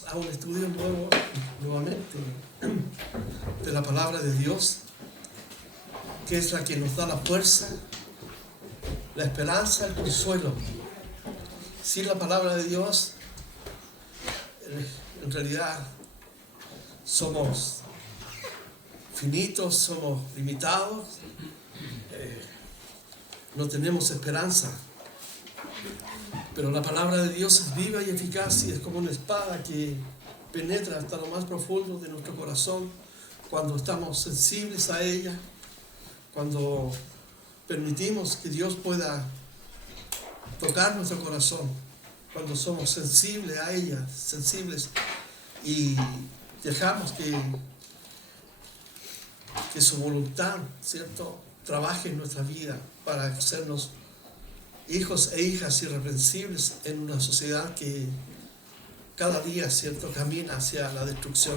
A un estudio nuevamente de la palabra de Dios, que es la que nos da la fuerza, la esperanza, el consuelo. Sin la palabra de Dios, en realidad somos finitos, somos limitados, no tenemos esperanza. Pero la palabra de Dios es viva y eficaz y es como una espada que penetra hasta lo más profundo de nuestro corazón cuando estamos sensibles a ella, cuando permitimos que Dios pueda tocar nuestro corazón, cuando somos sensibles a ella, sensibles y dejamos que su voluntad, ¿cierto?, trabaje en nuestra vida para hacernos hijos e hijas irreprensibles en una sociedad que cada día, ¿cierto?, camina hacia la destrucción.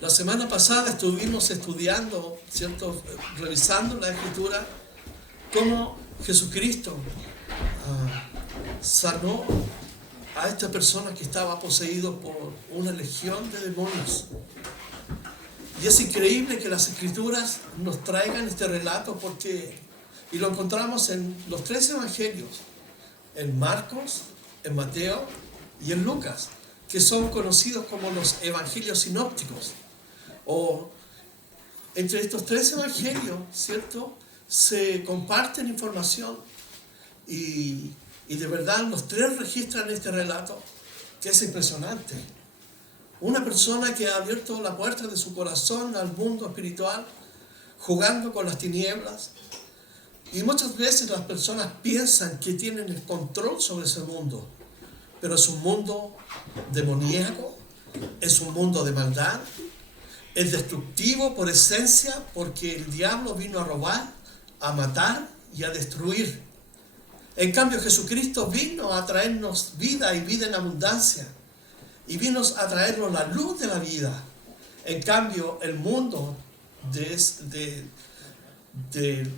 La semana pasada estuvimos estudiando, ¿cierto?, revisando la Escritura, cómo Jesucristo sanó a esta persona que estaba poseído por una legión de demonios. Y es increíble que las Escrituras nos traigan este relato y lo encontramos en los 3 evangelios, en Marcos, en Mateo y en Lucas, que son conocidos como los evangelios sinópticos. O entre estos 3 evangelios, ¿cierto?, se comparten información y de verdad los 3 registran este relato, que es impresionante. Una persona que ha abierto la puerta de su corazón al mundo espiritual, jugando con las tinieblas. Y muchas veces las personas piensan que tienen el control sobre ese mundo, pero es un mundo demoníaco, es un mundo de maldad, es destructivo por esencia, porque el diablo vino a robar, a matar y a destruir. En cambio, Jesucristo vino a traernos vida y vida en abundancia. Y vino a traernos la luz de la vida. En cambio, el mundo de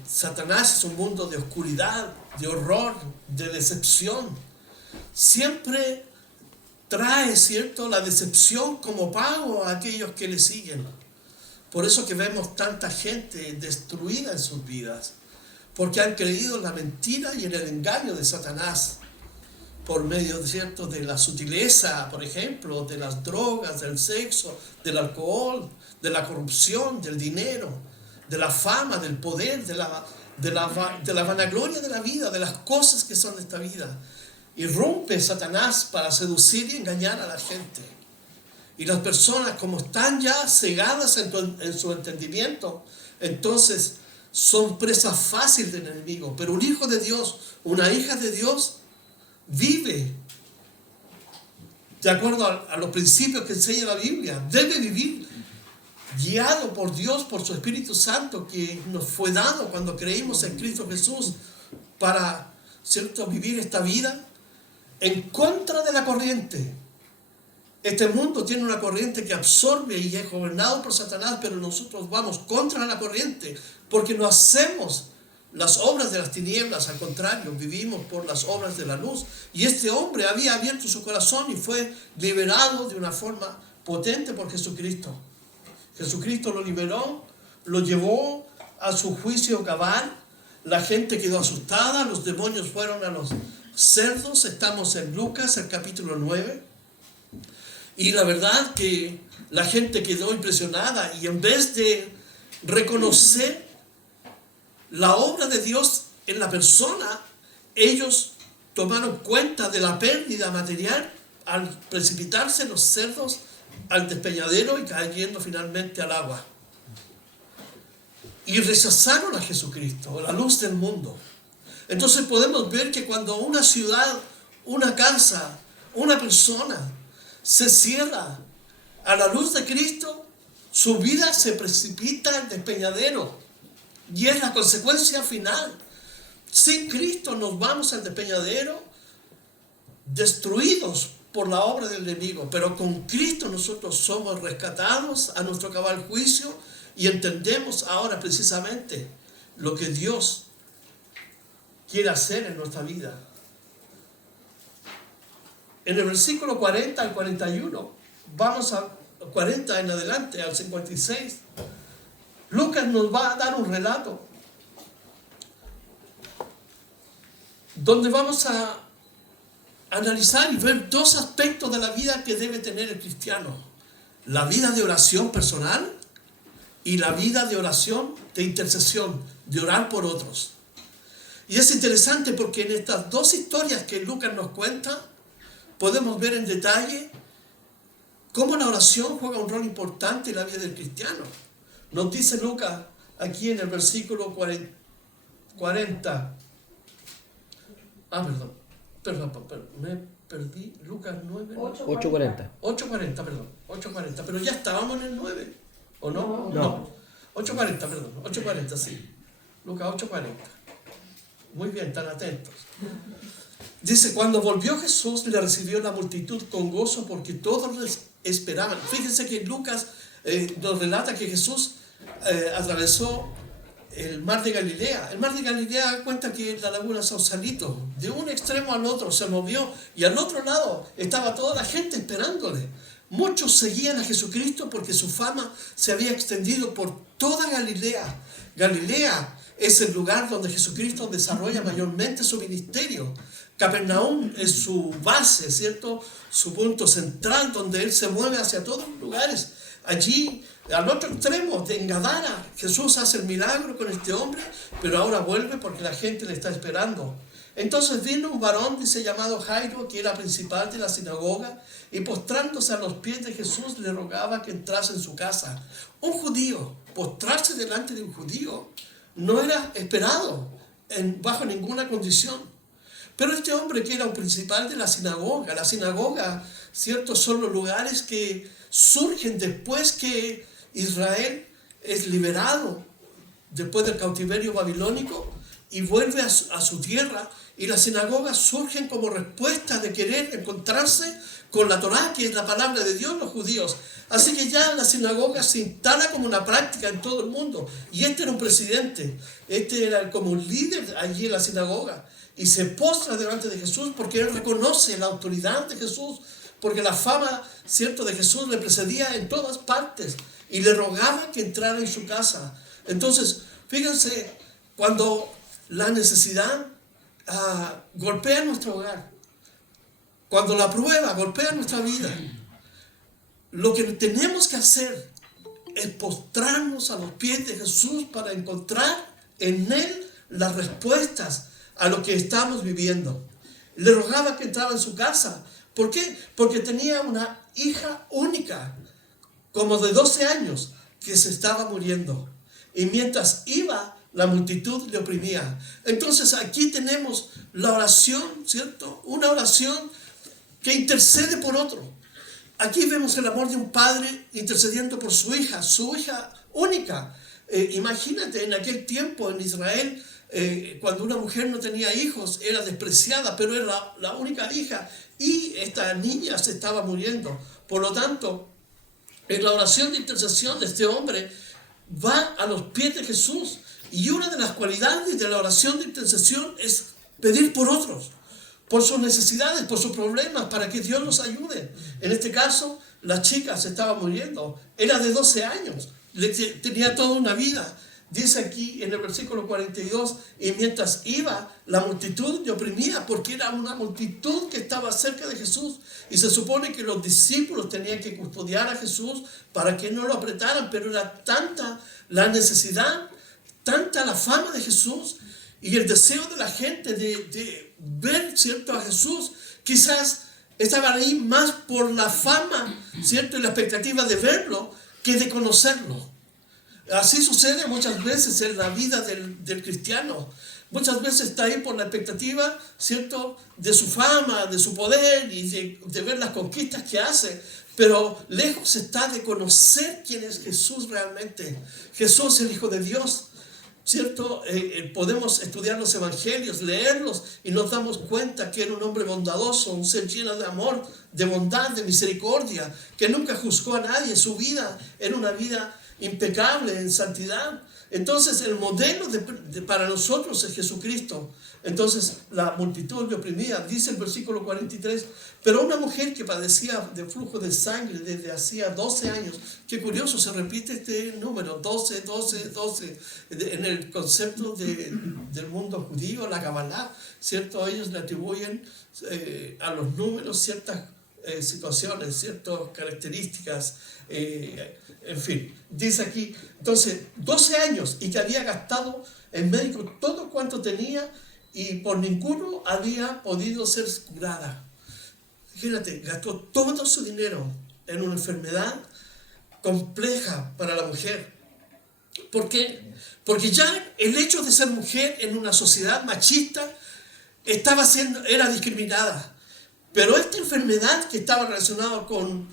Satanás es un mundo de oscuridad, de horror, de decepción. Siempre trae, ¿cierto?, la decepción como pago a aquellos que le siguen. Por eso que vemos tanta gente destruida en sus vidas, porque han creído en la mentira y en el engaño de Satanás, por medio, ¿cierto?, de la sutileza, por ejemplo, de las drogas, del sexo, del alcohol, de la corrupción, del dinero, de la fama, del poder, de la vanagloria de la vida, de las cosas que son de esta vida. Irrumpe Satanás para seducir y engañar a la gente. Y las personas, como están ya cegadas en su entendimiento, entonces son presa fácil del enemigo. Pero un hijo de Dios, una hija de Dios, vive de acuerdo a los principios que enseña la Biblia. Debe vivir guiado por Dios, por su Espíritu Santo, que nos fue dado cuando creímos en Cristo Jesús para, ¿cierto?, vivir esta vida en contra de la corriente. Este mundo tiene una corriente que absorbe y es gobernado por Satanás, pero nosotros vamos contra la corriente porque no hacemos las obras de las tinieblas, al contrario, vivimos por las obras de la luz. Y este hombre había abierto su corazón y fue liberado de una forma potente por Jesucristo. Jesucristo lo liberó, lo llevó a su juicio cabal. La gente quedó asustada, los demonios fueron a los cerdos. Estamos en Lucas, el capítulo 9. Y la verdad que la gente quedó impresionada y en vez de reconocer la obra de Dios en la persona, ellos tomaron cuenta de la pérdida material al precipitarse los cerdos al despeñadero y cayendo finalmente al agua. Y rechazaron a Jesucristo, la luz del mundo. Entonces podemos ver que cuando una ciudad, una casa, una persona se cierra a la luz de Cristo, su vida se precipita al despeñadero. Y es la consecuencia final. Sin Cristo nos vamos al despeñadero destruidos por la obra del enemigo. Pero con Cristo nosotros somos rescatados a nuestro cabal juicio y entendemos ahora precisamente lo que Dios quiere hacer en nuestra vida. En el versículo 40 al 41, vamos a 40 en adelante, al 56, Lucas nos va a dar un relato donde vamos a analizar y ver dos aspectos de la vida que debe tener el cristiano: la vida de oración personal y la vida de oración de intercesión, de orar por otros. Y es interesante porque en estas dos historias que Lucas nos cuenta, podemos ver en detalle cómo la oración juega un rol importante en la vida del cristiano. Nos dice Lucas aquí en el versículo 40. Perdón, me perdí. Lucas 9. 8:40. 8:40, pero ya estábamos en el 9, ¿o no? No. 8:40, sí. Lucas 8:40. Muy bien, tan atentos. Dice, cuando volvió Jesús, le recibió la multitud con gozo porque todos les esperaban. Fíjense que Lucas nos relata que Jesús atravesó el mar de Galilea. El mar de Galilea cuenta que la laguna Sausalito, de un extremo al otro se movió, y al otro lado estaba toda la gente esperándole. Muchos seguían a Jesucristo porque su fama se había extendido por toda Galilea. Galilea es el lugar donde Jesucristo desarrolla mayormente su ministerio. Capernaum es su base, ¿cierto? Su punto central, donde Él se mueve hacia todos los lugares. Allí, al otro extremo, en Gadara, Jesús hace el milagro con este hombre, pero ahora vuelve porque la gente le está esperando. Entonces vino un varón, dice, llamado Jairo, que era principal de la sinagoga, y postrándose a los pies de Jesús, le rogaba que entrase en su casa. Un judío, postrarse delante de un judío, no era esperado bajo ninguna condición. Pero este hombre, que era un principal de la sinagoga, ¿cierto?, son los lugares que surgen después que Israel es liberado, después del cautiverio babilónico, y vuelve a su tierra, y las sinagogas surgen como respuesta de querer encontrarse con la Torá, que es la palabra de Dios, los judíos. Así que ya la sinagoga se instala como una práctica en todo el mundo, y este era un presidente, este era como un líder allí en la sinagoga, y se postra delante de Jesús porque él reconoce la autoridad de Jesús, porque la fama, ¿cierto?, de Jesús le precedía en todas partes, y le rogaba que entrara en su casa. Entonces, fíjense, cuando la necesidad golpea nuestro hogar, cuando la prueba golpea nuestra vida, lo que tenemos que hacer es postrarnos a los pies de Jesús para encontrar en Él las respuestas a lo que estamos viviendo. Le rogaba que entrara en su casa. ¿Por qué? Porque tenía una hija única, como de 12 años, que se estaba muriendo. Y mientras iba, la multitud le oprimía. Entonces aquí tenemos la oración, ¿cierto? Una oración que intercede por otro. Aquí vemos el amor de un padre intercediendo por su hija única. Imagínate, en aquel tiempo en Israel, cuando una mujer no tenía hijos, era despreciada, pero era la única hija, y esta niña se estaba muriendo. Por lo tanto, en la oración de intercesión de este hombre, va a los pies de Jesús, y una de las cualidades de la oración de intercesión es pedir por otros, por sus necesidades, por sus problemas, para que Dios los ayude. En este caso, la chica se estaba muriendo, era de 12 años, tenía toda una vida. Dice aquí en el versículo 42, y mientras iba, la multitud le oprimía, porque era una multitud que estaba cerca de Jesús, y se supone que los discípulos tenían que custodiar a Jesús para que no lo apretaran, pero era tanta la necesidad, tanta la fama de Jesús, y el deseo de la gente de ver, ¿cierto?, a Jesús. Quizás estaban ahí más por la fama, ¿cierto?, y la expectativa de verlo, que de conocerlo. Así sucede muchas veces en la vida del cristiano. Muchas veces está ahí por la expectativa, ¿cierto?, de su fama, de su poder, y de ver las conquistas que hace. Pero lejos está de conocer quién es Jesús realmente. Jesús, el Hijo de Dios, ¿cierto? Podemos estudiar los evangelios, leerlos, y nos damos cuenta que era un hombre bondadoso, un ser lleno de amor, de bondad, de misericordia, que nunca juzgó a nadie. Su vida era una vida impecable en santidad. Entonces el modelo para nosotros es Jesucristo. Entonces la multitud le oprimía, dice el versículo 43, pero una mujer que padecía de flujo de sangre desde hacía 12 años, qué curioso, se repite este número, 12, 12, 12, en el concepto del mundo judío, la Kabbalah, ¿cierto? Ellos le atribuyen a los números ciertas situaciones, ciertas características, en fin, dice aquí, entonces 12 años y que había gastado en médico todo cuanto tenía y por ninguno había podido ser curada. Fíjate, gastó todo su dinero en una enfermedad compleja para la mujer. ¿Por qué? Porque ya el hecho de ser mujer en una sociedad machista era discriminada. Pero esta enfermedad que estaba relacionada con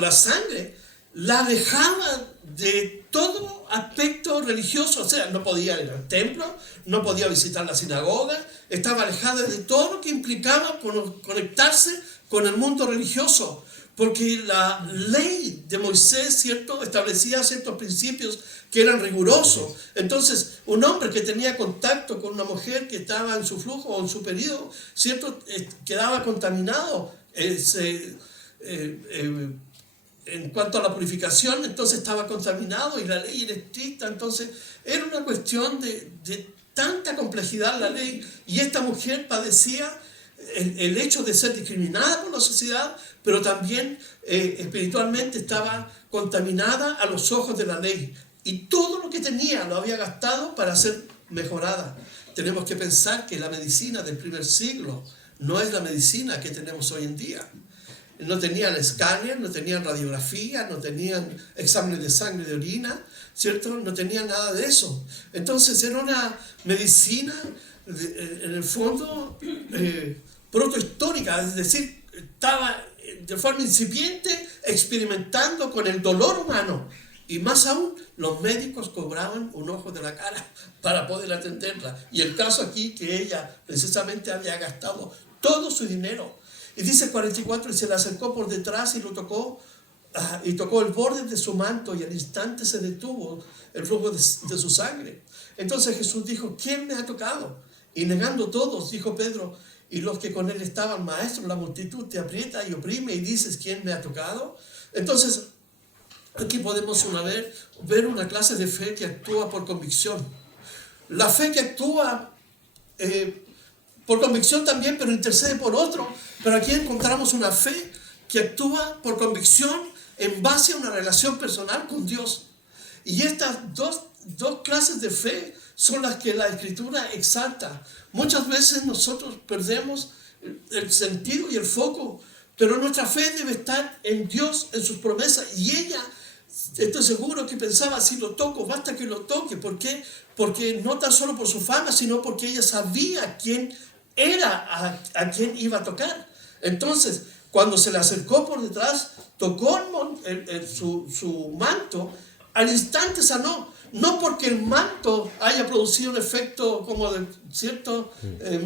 la sangre la alejaba de todo aspecto religioso. O sea, no podía ir al templo, no podía visitar la sinagoga, estaba alejada de todo lo que implicaba conectarse con el mundo religioso. Porque la ley de Moisés, ¿cierto?, establecía ciertos principios que eran rigurosos. Entonces, un hombre que tenía contacto con una mujer que estaba en su flujo o en su periodo, ¿cierto?, quedaba contaminado. En cuanto a la purificación, entonces estaba contaminado y la ley era estricta. Entonces, era una cuestión de tanta complejidad la ley, y esta mujer padecía el hecho de ser discriminada por la sociedad, pero también espiritualmente estaba contaminada a los ojos de la ley. Y todo lo que tenía lo había gastado para ser mejorada. Tenemos que pensar que la medicina del primer siglo no es la medicina que tenemos hoy en día. No tenían escáner, no tenían radiografía, no tenían exámenes de sangre, de orina, ¿cierto? No tenían nada de eso. Entonces era una medicina, en el fondo, protohistórica, es decir, estaba de forma incipiente experimentando con el dolor humano. Y más aún, los médicos cobraban un ojo de la cara para poder atenderla. Y el caso aquí, que ella precisamente había gastado todo su dinero. Y dice el 44, y se le acercó por detrás y lo tocó, y tocó el borde de su manto, y al instante se detuvo el flujo de su sangre. Entonces Jesús dijo, ¿quién me ha tocado? Y negando todos, dijo Pedro, y los que con él estaban, maestro, la multitud te aprieta y oprime y dices, ¿quién me ha tocado? Entonces, aquí podemos ver una clase de fe que actúa por convicción. La fe que actúa por convicción también, pero intercede por otro. Pero aquí encontramos una fe que actúa por convicción en base a una relación personal con Dios. Y estas dos clases de fe son las que la Escritura exalta. Muchas veces nosotros perdemos el sentido y el foco, pero nuestra fe debe estar en Dios, en sus promesas. Y ella, estoy seguro que pensaba, si lo toco, basta que lo toque. ¿Por qué? Porque no tan solo por su fama, sino porque ella sabía quién era, a quién iba a tocar. Entonces, cuando se le acercó por detrás, tocó su manto, al instante sanó. No porque el manto haya producido un efecto como de cierto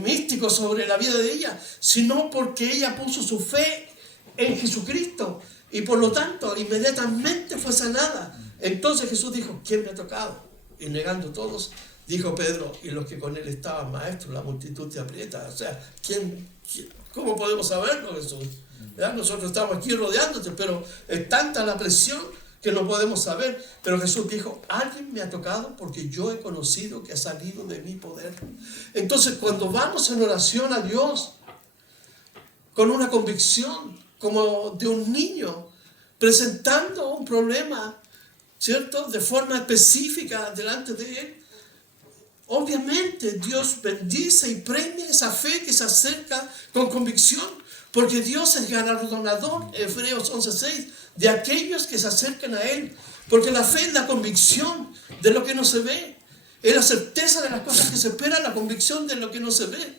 místico sobre la vida de ella, sino porque ella puso su fe en Jesucristo y por lo tanto inmediatamente fue sanada. Entonces Jesús dijo, ¿quién me ha tocado? Y negando todos, dijo Pedro, y los que con él estaban, maestro, la multitud te aprieta. O sea, ¿cómo podemos saberlo, Jesús? ¿Verdad? Nosotros estamos aquí rodeándote, pero es tanta la presión que no podemos saber. Pero Jesús dijo, alguien me ha tocado porque yo he conocido que ha salido de mi poder. Entonces, cuando vamos en oración a Dios, con una convicción, como de un niño, presentando un problema, ¿cierto?, de forma específica delante de Él, obviamente Dios bendice y premia esa fe que se acerca con convicción, porque Dios es galardonador, Hebreos 11:6, de aquellos que se acercan a Él. Porque la fe es la convicción de lo que no se ve, es la certeza de las cosas que se esperan, la convicción de lo que no se ve.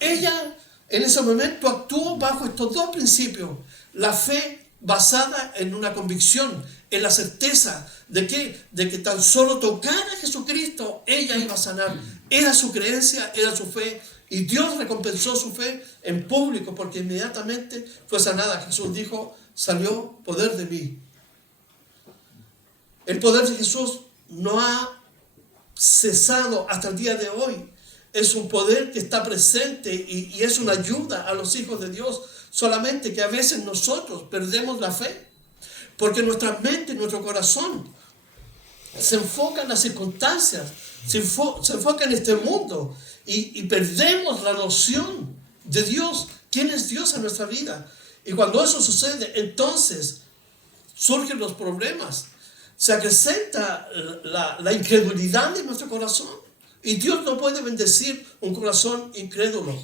Ella en ese momento actuó bajo estos dos principios: la fe basada en una convicción, en la certeza de que tan solo tocar a Jesucristo, ella iba a sanar. Era su creencia, era su fe, y Dios recompensó su fe en público, porque inmediatamente fue sanada. Jesús dijo, salió poder de mí. El poder de Jesús no ha cesado hasta el día de hoy. Es un poder que está presente y es una ayuda a los hijos de Dios. Solamente que a veces nosotros perdemos la fe. Porque nuestra mente, nuestro corazón se enfoca en las circunstancias, se enfoca en este mundo y perdemos la noción de Dios. ¿Quién es Dios en nuestra vida? Y cuando eso sucede, entonces surgen los problemas. Se acrecenta la incredulidad de nuestro corazón. Y Dios no puede bendecir un corazón incrédulo.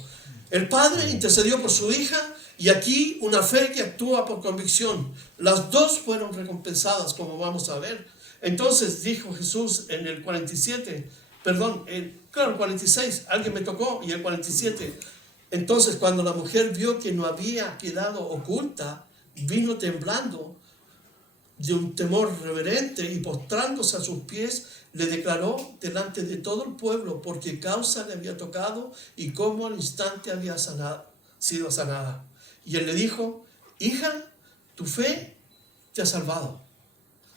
El Padre intercedió por su hija y aquí una fe que actúa por convicción. Las dos fueron recompensadas, como vamos a ver. Entonces dijo Jesús en el 47, el 46, alguien me tocó, y el 47. Entonces cuando la mujer vio que no había quedado oculta, vino temblando de un temor reverente y postrándose a sus pies, le declaró delante de todo el pueblo por qué causa le había tocado y cómo al instante había sido sanada. Y él le dijo: hija, tu fe te ha salvado.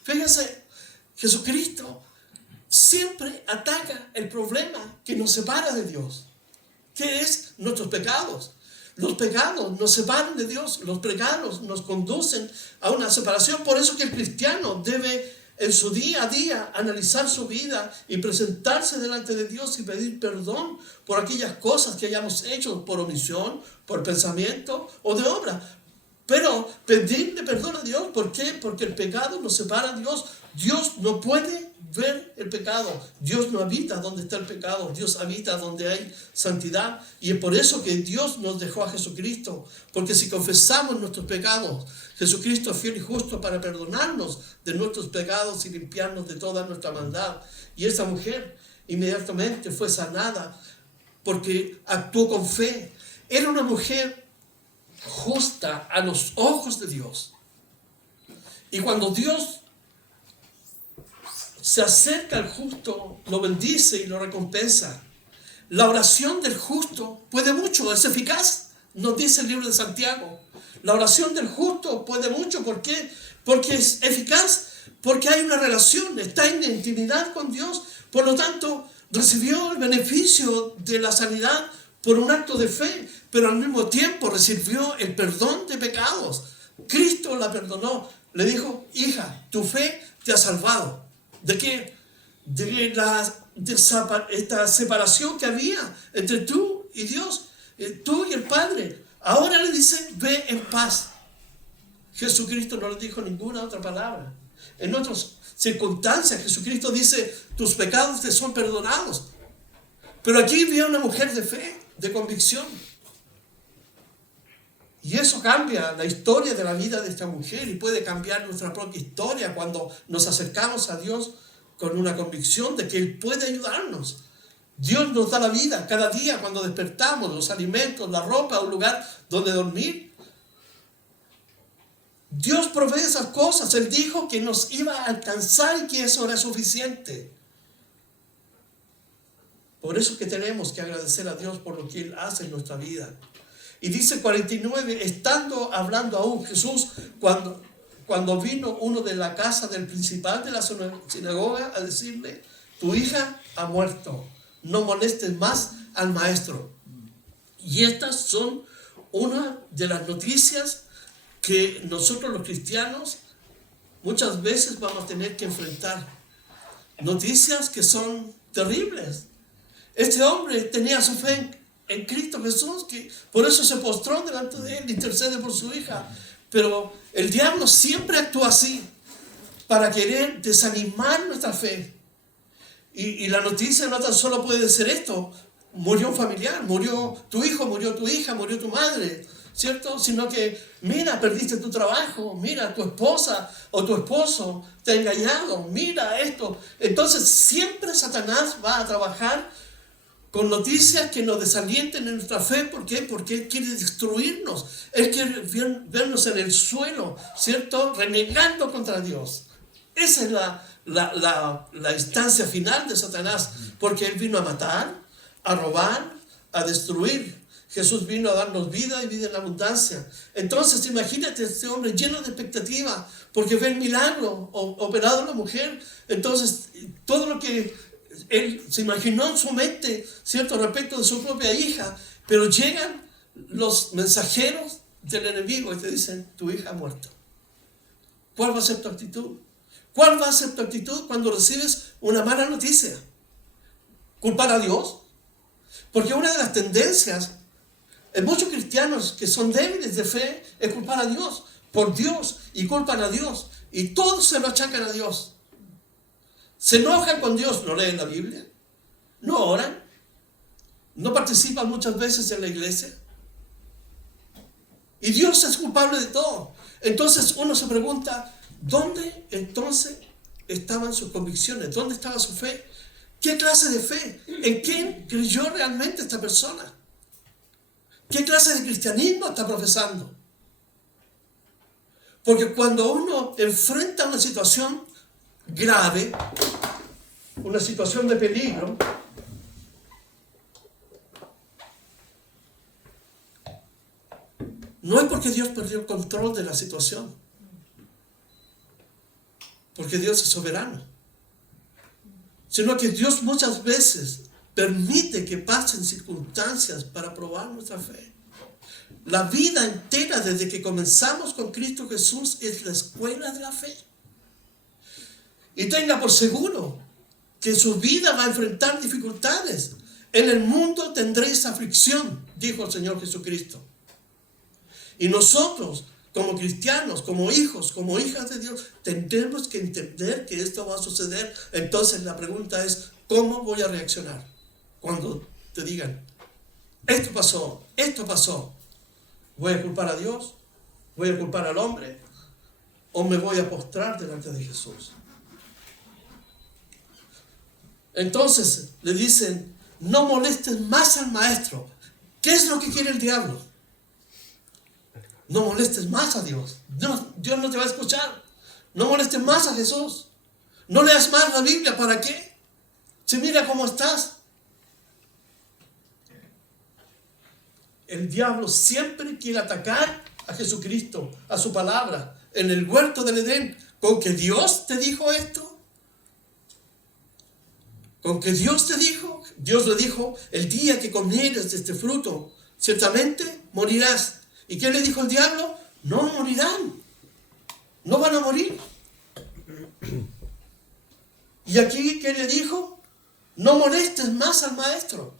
Fíjense, Jesucristo siempre ataca el problema que nos separa de Dios, que es nuestros pecados. Los pecados nos separan de Dios, los pecados nos conducen a una separación. Por eso que el cristiano debe en su día a día analizar su vida y presentarse delante de Dios y pedir perdón por aquellas cosas que hayamos hecho por omisión, por pensamiento o de obra. Pero pedirle perdón a Dios, ¿por qué? Porque el pecado nos separa de Dios. Dios no puede ver el pecado. Dios no habita donde está el pecado. Dios habita donde hay santidad. Y es por eso que Dios nos dejó a Jesucristo. Porque si confesamos nuestros pecados, Jesucristo es fiel y justo para perdonarnos de nuestros pecados y limpiarnos de toda nuestra maldad. Y esa mujer inmediatamente fue sanada porque actuó con fe. Era una mujer justa a los ojos de Dios. Y cuando Dios se acerca al justo, lo bendice y lo recompensa. La oración del justo puede mucho, es eficaz, nos dice el libro de Santiago. La oración del justo puede mucho, ¿por qué? Porque es eficaz, porque hay una relación, está en intimidad con Dios, por lo tanto recibió el beneficio de la sanidad por un acto de fe, pero al mismo tiempo recibió el perdón de pecados. Cristo la perdonó, le dijo: hija, tu fe te ha salvado. ¿De qué? De esta separación que había entre tú y Dios, tú y el Padre. Ahora le dice: ve en paz. Jesucristo no le dijo ninguna otra palabra. En otras circunstancias Jesucristo dice: tus pecados te son perdonados. Pero aquí vio una mujer de fe, de convicción. Y eso cambia la historia de la vida de esta mujer y puede cambiar nuestra propia historia cuando nos acercamos a Dios con una convicción de que Él puede ayudarnos. Dios nos da la vida cada día cuando despertamos, los alimentos, la ropa, un lugar donde dormir. Dios provee esas cosas. Él dijo que nos iba a alcanzar y que eso era suficiente. Por eso que tenemos que agradecer a Dios por lo que Él hace en nuestra vida. Y dice 49, estando hablando aún Jesús, cuando vino uno de la casa del principal de la sinagoga a decirle: tu hija ha muerto, no molestes más al maestro. Y estas son una de las noticias que nosotros los cristianos muchas veces vamos a tener que enfrentar. Noticias que son terribles. Este hombre tenía su fe en Cristo Jesús, que por eso se postró delante de Él, intercede por su hija. Pero el diablo siempre actúa así, para querer desanimar nuestra fe. Y la noticia no tan solo puede ser esto: murió un familiar, murió tu hijo, murió tu hija, murió tu madre, ¿cierto? Sino que, mira, perdiste tu trabajo, mira, tu esposa o tu esposo te ha engañado, mira esto. Entonces siempre Satanás va a trabajar con noticias que nos desalienten en nuestra fe. ¿Por qué? Porque Él quiere destruirnos. Él quiere vernos en el suelo, ¿cierto? Renegando contra Dios. Esa es la instancia final de Satanás. Porque Él vino a matar, a robar, a destruir. Jesús vino a darnos vida y vida en abundancia. Entonces imagínate este hombre lleno de expectativa porque ve el milagro operado en la mujer. Entonces todo lo que él se imaginó en su mente, ¿cierto?, respecto de su propia hija, pero llegan los mensajeros del enemigo y te dicen, tu hija ha muerto. ¿Cuál va a ser tu actitud? ¿Cuál va a ser tu actitud cuando recibes una mala noticia? ¿Culpar a Dios? Porque una de las tendencias en muchos cristianos que son débiles de fe es culpar a Dios, por Dios, y culpan a Dios, y todos se lo achacan a Dios. Se enojan con Dios, no leen la Biblia, no oran, no participan muchas veces en la iglesia. Y Dios es culpable de todo. Entonces uno se pregunta, ¿dónde entonces estaban sus convicciones? ¿Dónde estaba su fe? ¿Qué clase de fe? ¿En quién creyó realmente esta persona? ¿Qué clase de cristianismo está profesando? Porque cuando uno enfrenta una situación grave, una situación de peligro, no es porque Dios perdió el control de la situación, porque Dios es soberano, sino que Dios muchas veces permite que pasen circunstancias para probar nuestra fe. La vida entera desde que comenzamos con Cristo Jesús es la escuela de la fe. Y tenga por seguro que su vida va a enfrentar dificultades. En el mundo tendréis aflicción, dijo el Señor Jesucristo. Y nosotros, como cristianos, como hijos, como hijas de Dios, tendremos que entender que esto va a suceder. Entonces la pregunta es, ¿cómo voy a reaccionar cuando te digan, esto pasó? ¿Voy a culpar a Dios? ¿Voy a culpar al hombre? ¿O me voy a postrar delante de Jesús? Entonces le dicen, no molestes más al maestro. ¿Qué es lo que quiere el diablo? No molestes más a Dios. Dios no te va a escuchar. No molestes más a Jesús. No leas más la Biblia. ¿Para qué? Si mira cómo estás. El diablo siempre quiere atacar a Jesucristo, a su palabra, en el huerto del Edén. ¿Con que Dios te dijo esto? ¿Con que Dios te dijo? Dios le dijo, el día que comieres de este fruto, ciertamente morirás. ¿Y qué le dijo el diablo? No morirán. No van a morir. ¿Y aquí qué le dijo? No molestes más al maestro.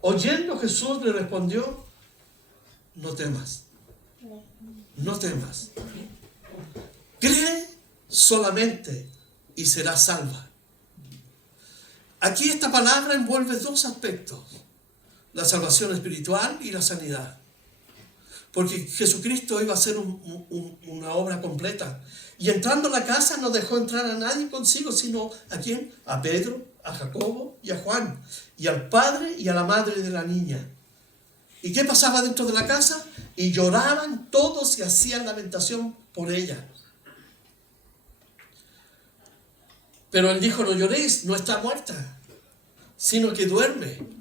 Oyendo Jesús le respondió, no temas. No temas. Cree solamente y serás salva. Aquí esta palabra envuelve dos aspectos. La salvación espiritual y la sanidad. Porque Jesucristo iba a hacer una obra completa. Y entrando a la casa no dejó entrar a nadie consigo, sino ¿a quién? A Pedro, a Jacobo y a Juan. Y al padre y a la madre de la niña. ¿Y qué pasaba dentro de la casa? Y lloraban todos y hacían lamentación por ella. Pero él dijo, no lloréis, no está muerta, sino que duerme.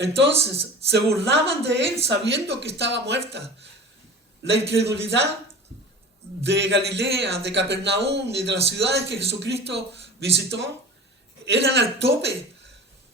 Entonces se burlaban de él sabiendo que estaba muerta. La incredulidad de Galilea, de Capernaum y de las ciudades que Jesucristo visitó eran al tope.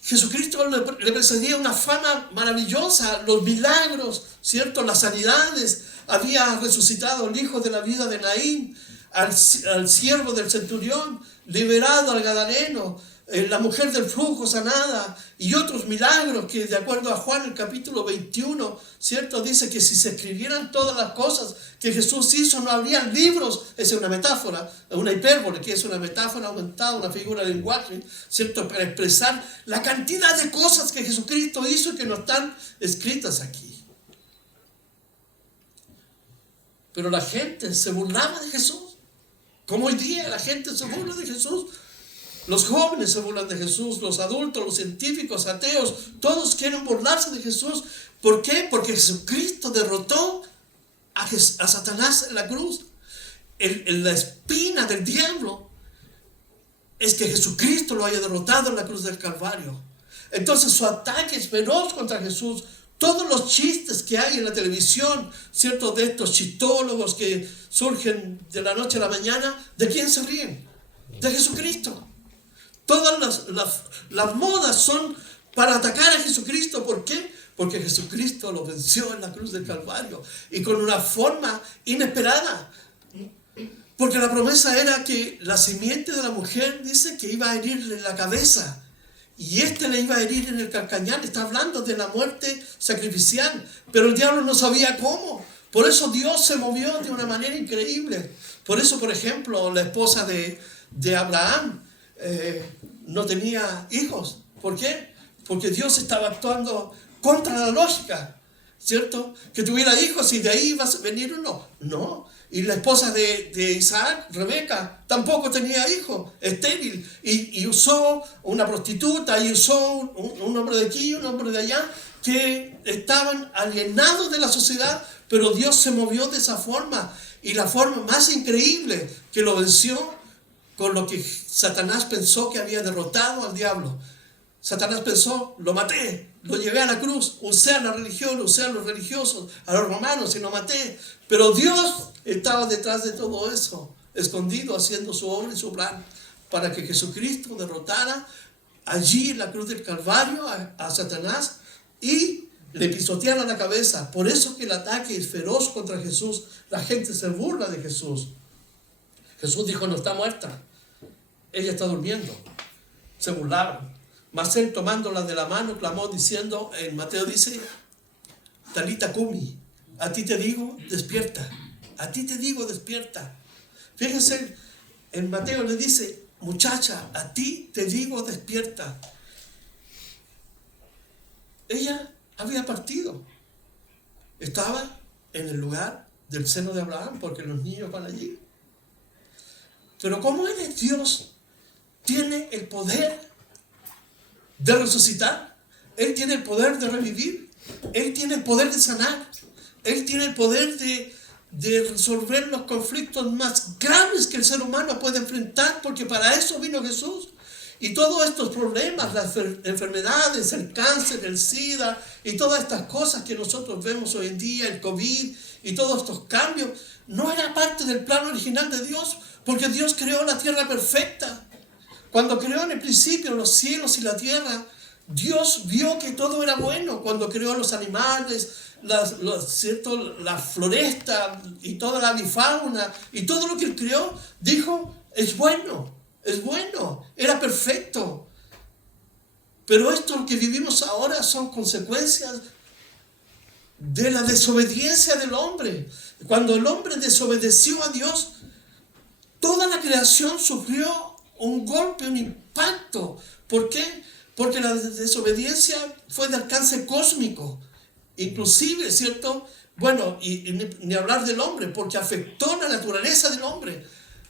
Jesucristo le precedía una fama maravillosa, los milagros, ¿cierto? Las sanidades. Había resucitado el hijo de la viuda de Naín, al siervo del centurión, liberado al gadareno, la mujer del flujo sanada y otros milagros que de acuerdo a Juan el capítulo 21, ¿cierto? Dice que si se escribieran todas las cosas que Jesús hizo no habrían libros. Esa es una metáfora, una hipérbole, que es una metáfora aumentada, una figura de lenguaje, ¿cierto? Para expresar la cantidad de cosas que Jesucristo hizo y que no están escritas aquí. Pero la gente se burlaba de Jesús, como hoy día la gente se burla de Jesús. Los jóvenes se burlan de Jesús, los adultos, los científicos, ateos, todos quieren burlarse de Jesús. ¿Por qué? Porque Jesucristo derrotó a Satanás en la cruz. La espina del diablo es que Jesucristo lo haya derrotado en la cruz del Calvario. Entonces su ataque es feroz contra Jesús. Todos los chistes que hay en la televisión, ¿cierto? De estos chistólogos que surgen de la noche a la mañana, ¿de quién se ríen? De Jesucristo. Todas las modas son para atacar a Jesucristo. ¿Por qué? Porque Jesucristo lo venció en la cruz del Calvario y con una forma inesperada. Porque la promesa era que la simiente de la mujer, dice que iba a herirle la cabeza y le iba a herir en el calcañar. Está hablando de la muerte sacrificial, pero el diablo no sabía cómo. Por eso Dios se movió de una manera increíble. Por eso, por ejemplo, la esposa de Abraham no tenía hijos. ¿Por qué? Porque Dios estaba actuando contra la lógica, ¿cierto? Que tuviera hijos y de ahí iba a venir uno. No. Y la esposa de Isaac, Rebeca, tampoco tenía hijos, estéril. Y usó una prostituta, y usó un hombre de aquí, un hombre de allá, que estaban alienados de la sociedad, pero Dios se movió de esa forma. Y la forma más increíble que lo venció, con lo que Satanás pensó que había derrotado al diablo. Satanás pensó, lo maté, lo llevé a la cruz, usé a la religión, usé a los religiosos, a los romanos y lo maté. Pero Dios estaba detrás de todo eso, escondido, haciendo su obra y su plan, para que Jesucristo derrotara allí en la cruz del Calvario a Satanás y le pisoteara la cabeza. Por eso que el ataque es feroz contra Jesús. La gente se burla de Jesús. Jesús dijo, no está muerta, ella está durmiendo. Se burlaron. Mas él, tomándola de la mano, clamó diciendo, en Mateo dice, Talita cumi, a ti te digo, despierta. A ti te digo, despierta. Fíjense, en Mateo le dice, muchacha, a ti te digo, despierta. Ella había partido. Estaba en el lugar del seno de Abraham, porque los niños van allí. Pero como Él es Dios, tiene el poder de resucitar. Él tiene el poder de revivir. Él tiene el poder de sanar. Él tiene el poder de resolver los conflictos más graves que el ser humano puede enfrentar, porque para eso vino Jesús. Y todos estos problemas, las enfermedades, el cáncer, el SIDA y todas estas cosas que nosotros vemos hoy en día, el COVID y todos estos cambios, no era parte del plan original de Dios, porque Dios creó la tierra perfecta. Cuando creó en el principio los cielos y la tierra, Dios vio que todo era bueno. Cuando creó los animales, la floresta y toda la avifauna y todo lo que Él creó, dijo, es bueno, era perfecto. Pero esto que vivimos ahora son consecuencias de la desobediencia del hombre. Cuando el hombre desobedeció a Dios, toda la creación sufrió un golpe, un impacto. ¿Por qué? Porque la desobediencia fue de alcance cósmico. Inclusive, ¿cierto? Bueno, y ni hablar del hombre, porque afectó la naturaleza del hombre.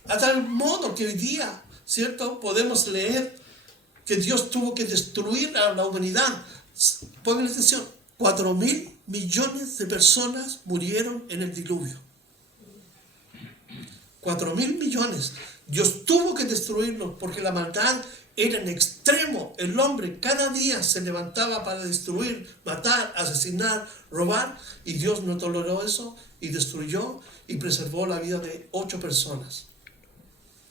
A tal modo que hoy día, ¿cierto? Podemos leer que Dios tuvo que destruir a la humanidad. Pongan atención, 4.000 millones de personas murieron en el diluvio. 4.000 millones. Dios tuvo que destruirlos porque la maldad era en extremo. El hombre cada día se levantaba para destruir, matar, asesinar, robar, y Dios no toleró eso y destruyó y preservó la vida de 8 personas.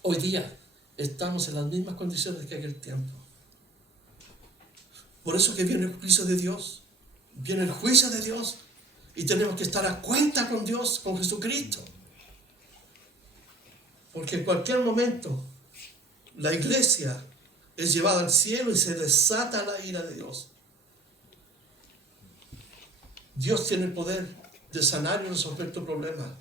Hoy día estamos en las mismas condiciones que aquel tiempo. Por eso que viene el juicio de Dios. Viene el juicio de Dios y tenemos que estar a cuenta con Dios, con Jesucristo. Porque en cualquier momento la iglesia es llevada al cielo y se desata la ira de Dios. Dios tiene el poder de sanar y resolver tu problema.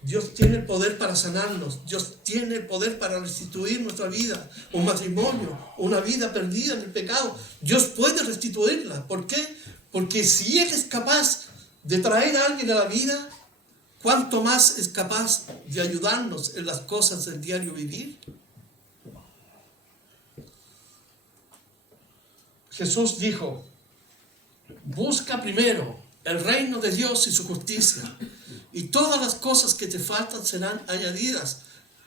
Dios tiene el poder para sanarnos. Dios tiene el poder para restituir nuestra vida, un matrimonio, una vida perdida en el pecado. Dios puede restituirla. ¿Por qué? Porque si Él es capaz de traer a alguien a la vida, ¿cuánto más es capaz de ayudarnos en las cosas del diario vivir? Jesús dijo, busca primero el reino de Dios y su justicia, y todas las cosas que te faltan serán añadidas.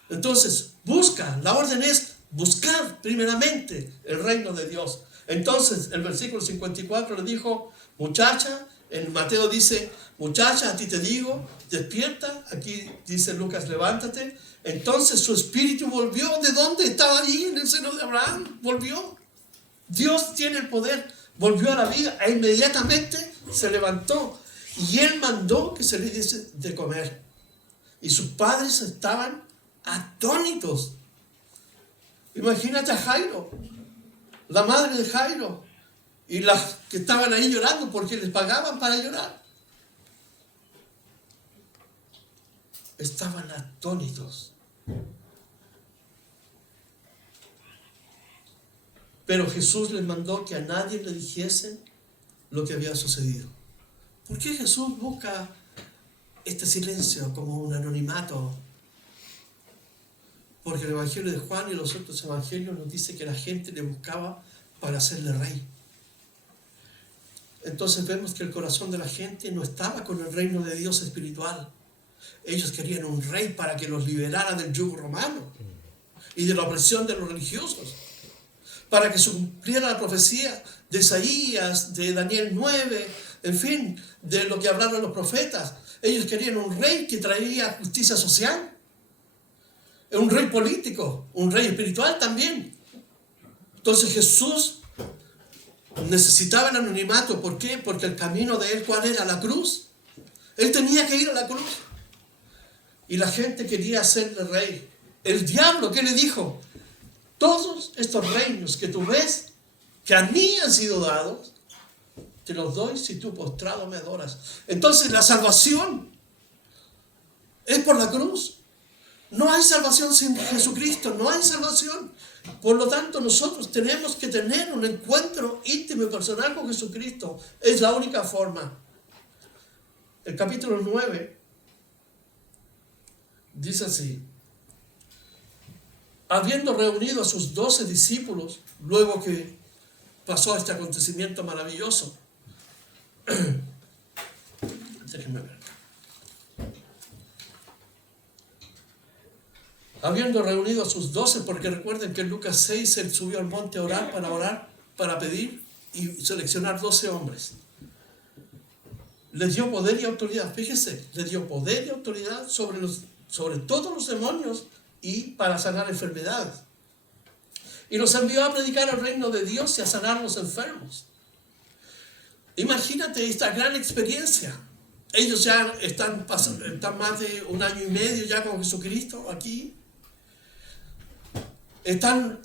Entonces, busca, la orden es buscar primeramente el reino de Dios. Entonces, el versículo 54 le dijo, muchacha, en Mateo dice, muchacha, a ti te digo, despierta. Aquí dice Lucas, levántate. Entonces su espíritu volvió. ¿De dónde? Estaba allí en el seno de Abraham. Volvió. Dios tiene el poder. Volvió a la vida e inmediatamente se levantó. Y él mandó que se le diese de comer. Y sus padres estaban atónitos. Imagínate a Jairo, la madre de Jairo, y las que estaban ahí llorando porque les pagaban para llorar. Estaban atónitos. Pero Jesús les mandó que a nadie le dijesen lo que había sucedido. ¿Por qué Jesús busca este silencio como un anonimato? Porque el Evangelio de Juan y los otros evangelios nos dice que la gente le buscaba para hacerle rey. Entonces vemos que el corazón de la gente no estaba con el reino de Dios espiritual. Ellos querían un rey para que los liberara del yugo romano y de la opresión de los religiosos, para que se cumpliera la profecía de Isaías, de Daniel 9, en fin, de lo que hablaron los profetas. Ellos querían un rey que traía justicia social, un rey político, un rey espiritual también. Entonces Jesús necesitaba el anonimato. ¿Por qué? Porque el camino de él, ¿cuál era? La cruz. Él tenía que ir a la cruz. Y la gente quería hacerle rey. El diablo, ¿qué le dijo? Todos estos reinos que tú ves, que a mí han sido dados, te los doy si tú postrado me adoras. Entonces la salvación es por la cruz. No hay salvación sin Jesucristo, no hay salvación. Por lo tanto, nosotros tenemos que tener un encuentro íntimo y personal con Jesucristo. Es la única forma. El capítulo 9 dice así: habiendo reunido a sus 12 discípulos, luego que pasó este acontecimiento maravilloso. Déjenme ver. Habiendo reunido a sus 12, porque recuerden que en Lucas 6 él subió al monte a orar, para pedir y seleccionar 12 hombres. Les dio poder y autoridad, fíjense, les dio poder y autoridad sobre todos los demonios y para sanar enfermedades. Y los envió a predicar el reino de Dios y a sanar a los enfermos. Imagínate esta gran experiencia. Ellos ya están más de 1 año y medio ya con Jesucristo aquí. Están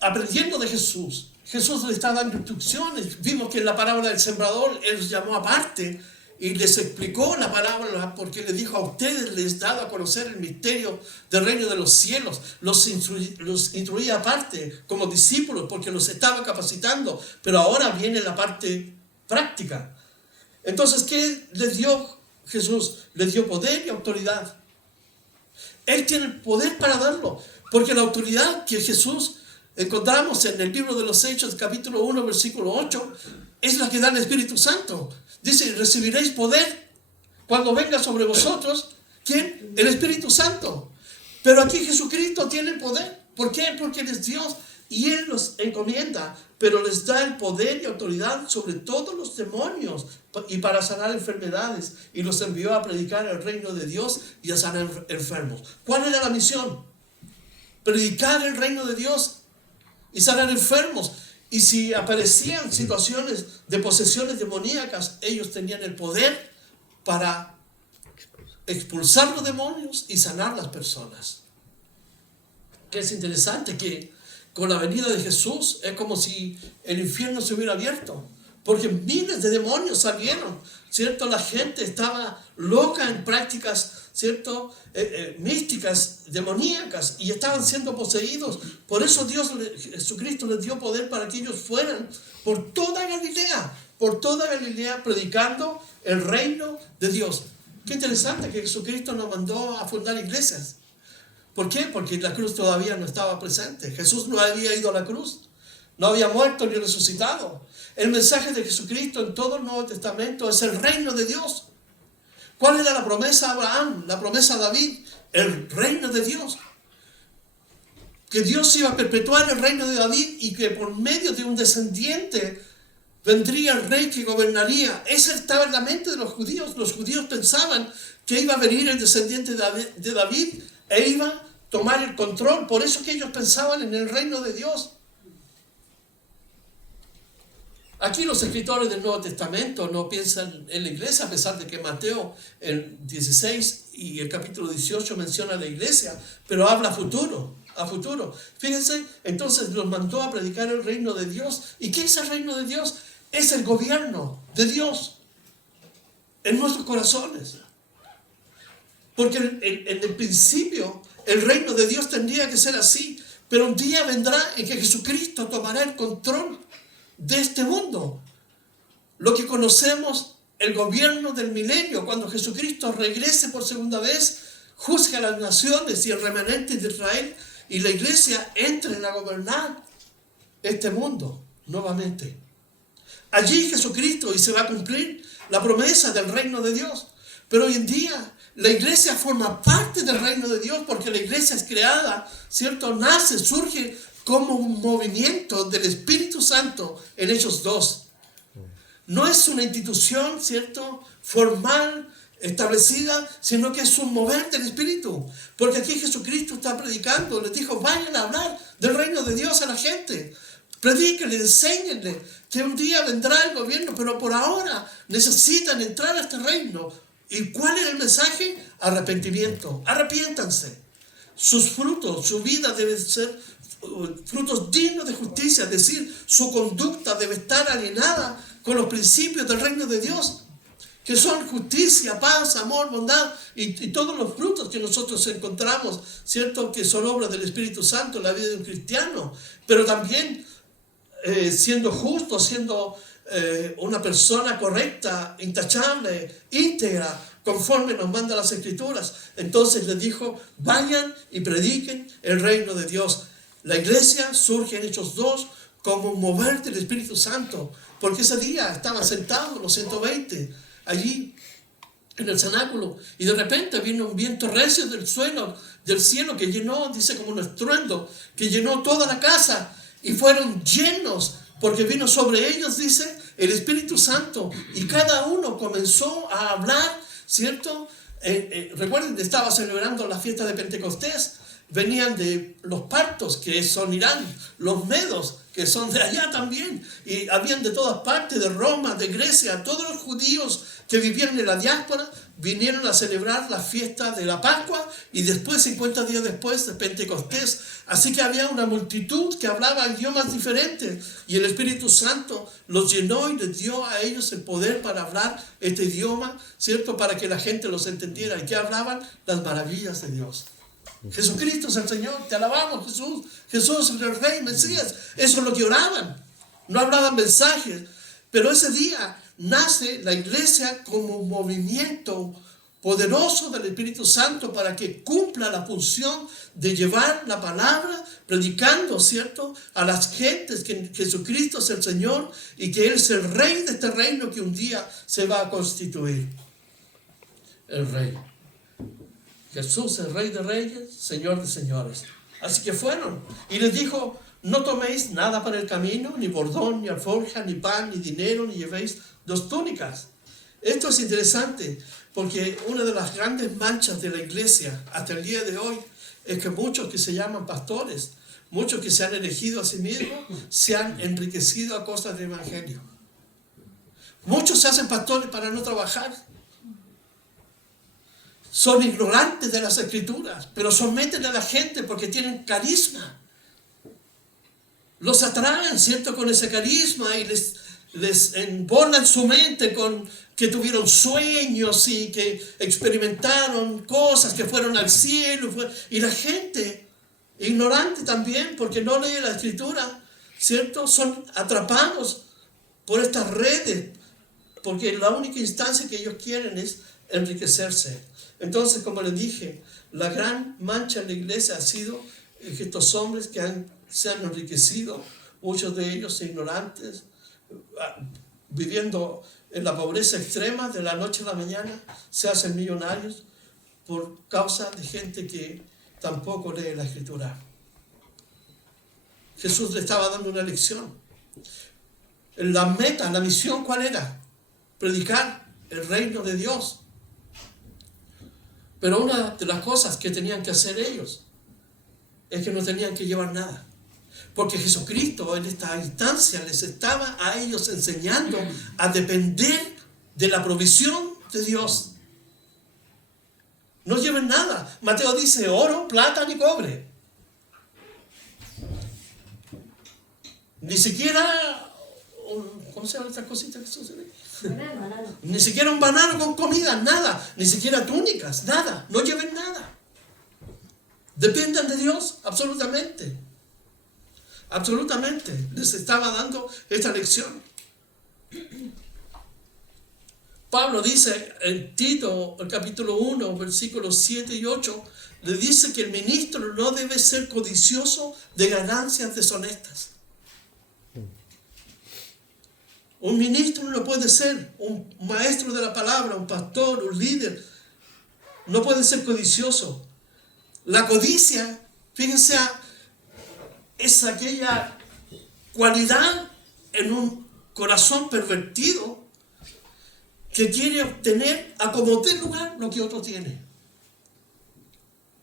aprendiendo de Jesús. Jesús les está dando instrucciones. Vimos que en la parábola del sembrador Él los llamó aparte y les explicó la parábola porque les dijo: a ustedes les he dado a conocer el misterio del reino de los cielos. Los instruía aparte como discípulos porque los estaba capacitando. Pero ahora viene la parte práctica. Entonces, ¿qué les dio Jesús? Les dio poder y autoridad. Él tiene el poder para darlo. Porque la autoridad que Jesús encontramos en el libro de los Hechos, capítulo 1, versículo 8, es la que da el Espíritu Santo. Dice: recibiréis poder cuando venga sobre vosotros, ¿quién? El Espíritu Santo. Pero aquí Jesucristo tiene el poder. ¿Por qué? Porque Él es Dios y Él los encomienda, pero les da el poder y autoridad sobre todos los demonios y para sanar enfermedades, y los envió a predicar el reino de Dios y a sanar enfermos. ¿Cuál era la misión? Predicar el reino de Dios y sanar enfermos. Y si aparecían situaciones de posesiones demoníacas, ellos tenían el poder para expulsar los demonios y sanar las personas. Que es interesante que con la venida de Jesús es como si el infierno se hubiera abierto, porque miles de demonios salieron, ¿cierto? La gente estaba loca en prácticas, ¿cierto? Místicas, demoníacas, y estaban siendo poseídos. Por eso Jesucristo les dio poder para que ellos fueran por toda Galilea predicando el reino de Dios. Qué interesante que Jesucristo nos mandó a fundar iglesias. ¿Por qué? Porque la cruz todavía no estaba presente. Jesús no había ido a la cruz, no había muerto ni resucitado. El mensaje de Jesucristo en todo el Nuevo Testamento es el reino de Dios. ¿Cuál era la promesa a Abraham? La promesa a David, el reino de Dios. Que Dios iba a perpetuar el reino de David y que por medio de un descendiente vendría el rey que gobernaría. Esa estaba en la mente de los judíos. Los judíos pensaban que iba a venir el descendiente de David e iba a tomar el control. Por eso que ellos pensaban en el reino de Dios. Aquí los escritores del Nuevo Testamento no piensan en la iglesia, a pesar de que Mateo el 16 y el capítulo 18 menciona la iglesia, pero habla a futuro. Fíjense, entonces los mandó a predicar el reino de Dios. ¿Y qué es el reino de Dios? Es el gobierno de Dios en nuestros corazones. Porque en el principio el reino de Dios tendría que ser así, pero un día vendrá en que Jesucristo tomará el control de este mundo. Lo que conocemos, el gobierno del milenio, cuando Jesucristo regrese por segunda vez, juzgue a las naciones y el remanente de Israel, y la iglesia entren a gobernar este mundo nuevamente. Allí Jesucristo, y se va a cumplir la promesa del reino de Dios. Pero hoy en día la iglesia forma parte del reino de Dios, porque la iglesia es creada, ¿cierto? Nace, surge como un movimiento del Espíritu Santo en Hechos 2. No es una institución, ¿cierto?, formal, establecida, sino que es un mover del Espíritu. Porque aquí Jesucristo está predicando, les dijo, vayan a hablar del reino de Dios a la gente. Predíquenle, enséñenle que un día vendrá el gobierno, pero por ahora necesitan entrar a este reino. ¿Y cuál es el mensaje? Arrepentimiento. Arrepiéntanse. Sus frutos, su vida debe ser frutos dignos de justicia, es decir, su conducta debe estar alineada con los principios del reino de Dios, que son justicia, paz, amor, bondad y todos los frutos que nosotros encontramos, ¿cierto?, que son obras del Espíritu Santo en la vida de un cristiano, pero también siendo justo, siendo una persona correcta, intachable, íntegra, conforme nos mandan las Escrituras. Entonces les dijo, vayan y prediquen el reino de Dios. La iglesia surge en Hechos 2 como un mover del Espíritu Santo, porque ese día estaban sentados los 120 allí en el cenáculo, y de repente vino un viento recio del cielo que llenó, dice, como un estruendo, que llenó toda la casa, y fueron llenos, porque vino sobre ellos, dice, el Espíritu Santo, y cada uno comenzó a hablar, ¿cierto? Recuerden, estaba celebrando la fiesta de Pentecostés. Venían de los partos, que son Irán, los medos, que son de allá también, y habían de todas partes, de Roma, de Grecia, todos los judíos que vivían en la diáspora vinieron a celebrar la fiesta de la Pascua y después, 50 días después, de Pentecostés. Así que había una multitud que hablaba idiomas diferentes y el Espíritu Santo los llenó y les dio a ellos el poder para hablar este idioma, ¿cierto?, para que la gente los entendiera. ¿Y que hablaban? Las maravillas de Dios. Jesucristo es el Señor, te alabamos, Jesús. Jesús es el Rey, Mesías. Eso es lo que oraban. No hablaban mensajes. Pero ese día nace la iglesia como un movimiento poderoso del Espíritu Santo para que cumpla la función de llevar la palabra, predicando, ¿cierto?, a las gentes que Jesucristo es el Señor y que Él es el Rey de este reino que un día se va a constituir. El Rey. Jesús, el Rey de Reyes, Señor de Señores. Así que fueron. Y les dijo, no toméis nada para el camino, ni bordón, ni alforja, ni pan, ni dinero, ni llevéis 2 túnicas. Esto es interesante, porque una de las grandes manchas de la iglesia hasta el día de hoy es que muchos que se llaman pastores, muchos que se han elegido a sí mismos, se han enriquecido a costa del evangelio. Muchos se hacen pastores para no trabajar. Son ignorantes de las Escrituras, pero someten a la gente porque tienen carisma. Los atraen, ¿cierto?, con ese carisma y les embonan su mente con que tuvieron sueños y que experimentaron cosas, que fueron al cielo. Y la gente, ignorante también, porque no lee la Escritura, ¿cierto?, son atrapados por estas redes, porque la única instancia que ellos quieren es enriquecerse. Entonces, como les dije, la gran mancha en la iglesia ha sido que estos hombres que se han enriquecido, muchos de ellos ignorantes, viviendo en la pobreza extrema, de la noche a la mañana, se hacen millonarios por causa de gente que tampoco lee la Escritura. Jesús le estaba dando una lección. La meta, la misión, ¿cuál era? Predicar el reino de Dios. Pero una de las cosas que tenían que hacer ellos es que no tenían que llevar nada. Porque Jesucristo en esta instancia les estaba a ellos enseñando a depender de la provisión de Dios. No lleven nada. Mateo dice oro, plata ni cobre. Ni siquiera, ¿cómo se llaman estas cositas que suceden? Banano. Ni siquiera un banano con comida, nada. Ni siquiera túnicas, nada. No lleven nada. Dependan de Dios, absolutamente. Absolutamente. Les estaba dando esta lección. Pablo dice en Tito, el capítulo 1, versículos 7 y 8, le dice que el ministro no debe ser codicioso de ganancias deshonestas. Un ministro no puede ser un maestro de la palabra, un pastor, un líder. No puede ser codicioso. La codicia, fíjense, es aquella cualidad en un corazón pervertido que quiere obtener a como dé lugar lo que otro tiene.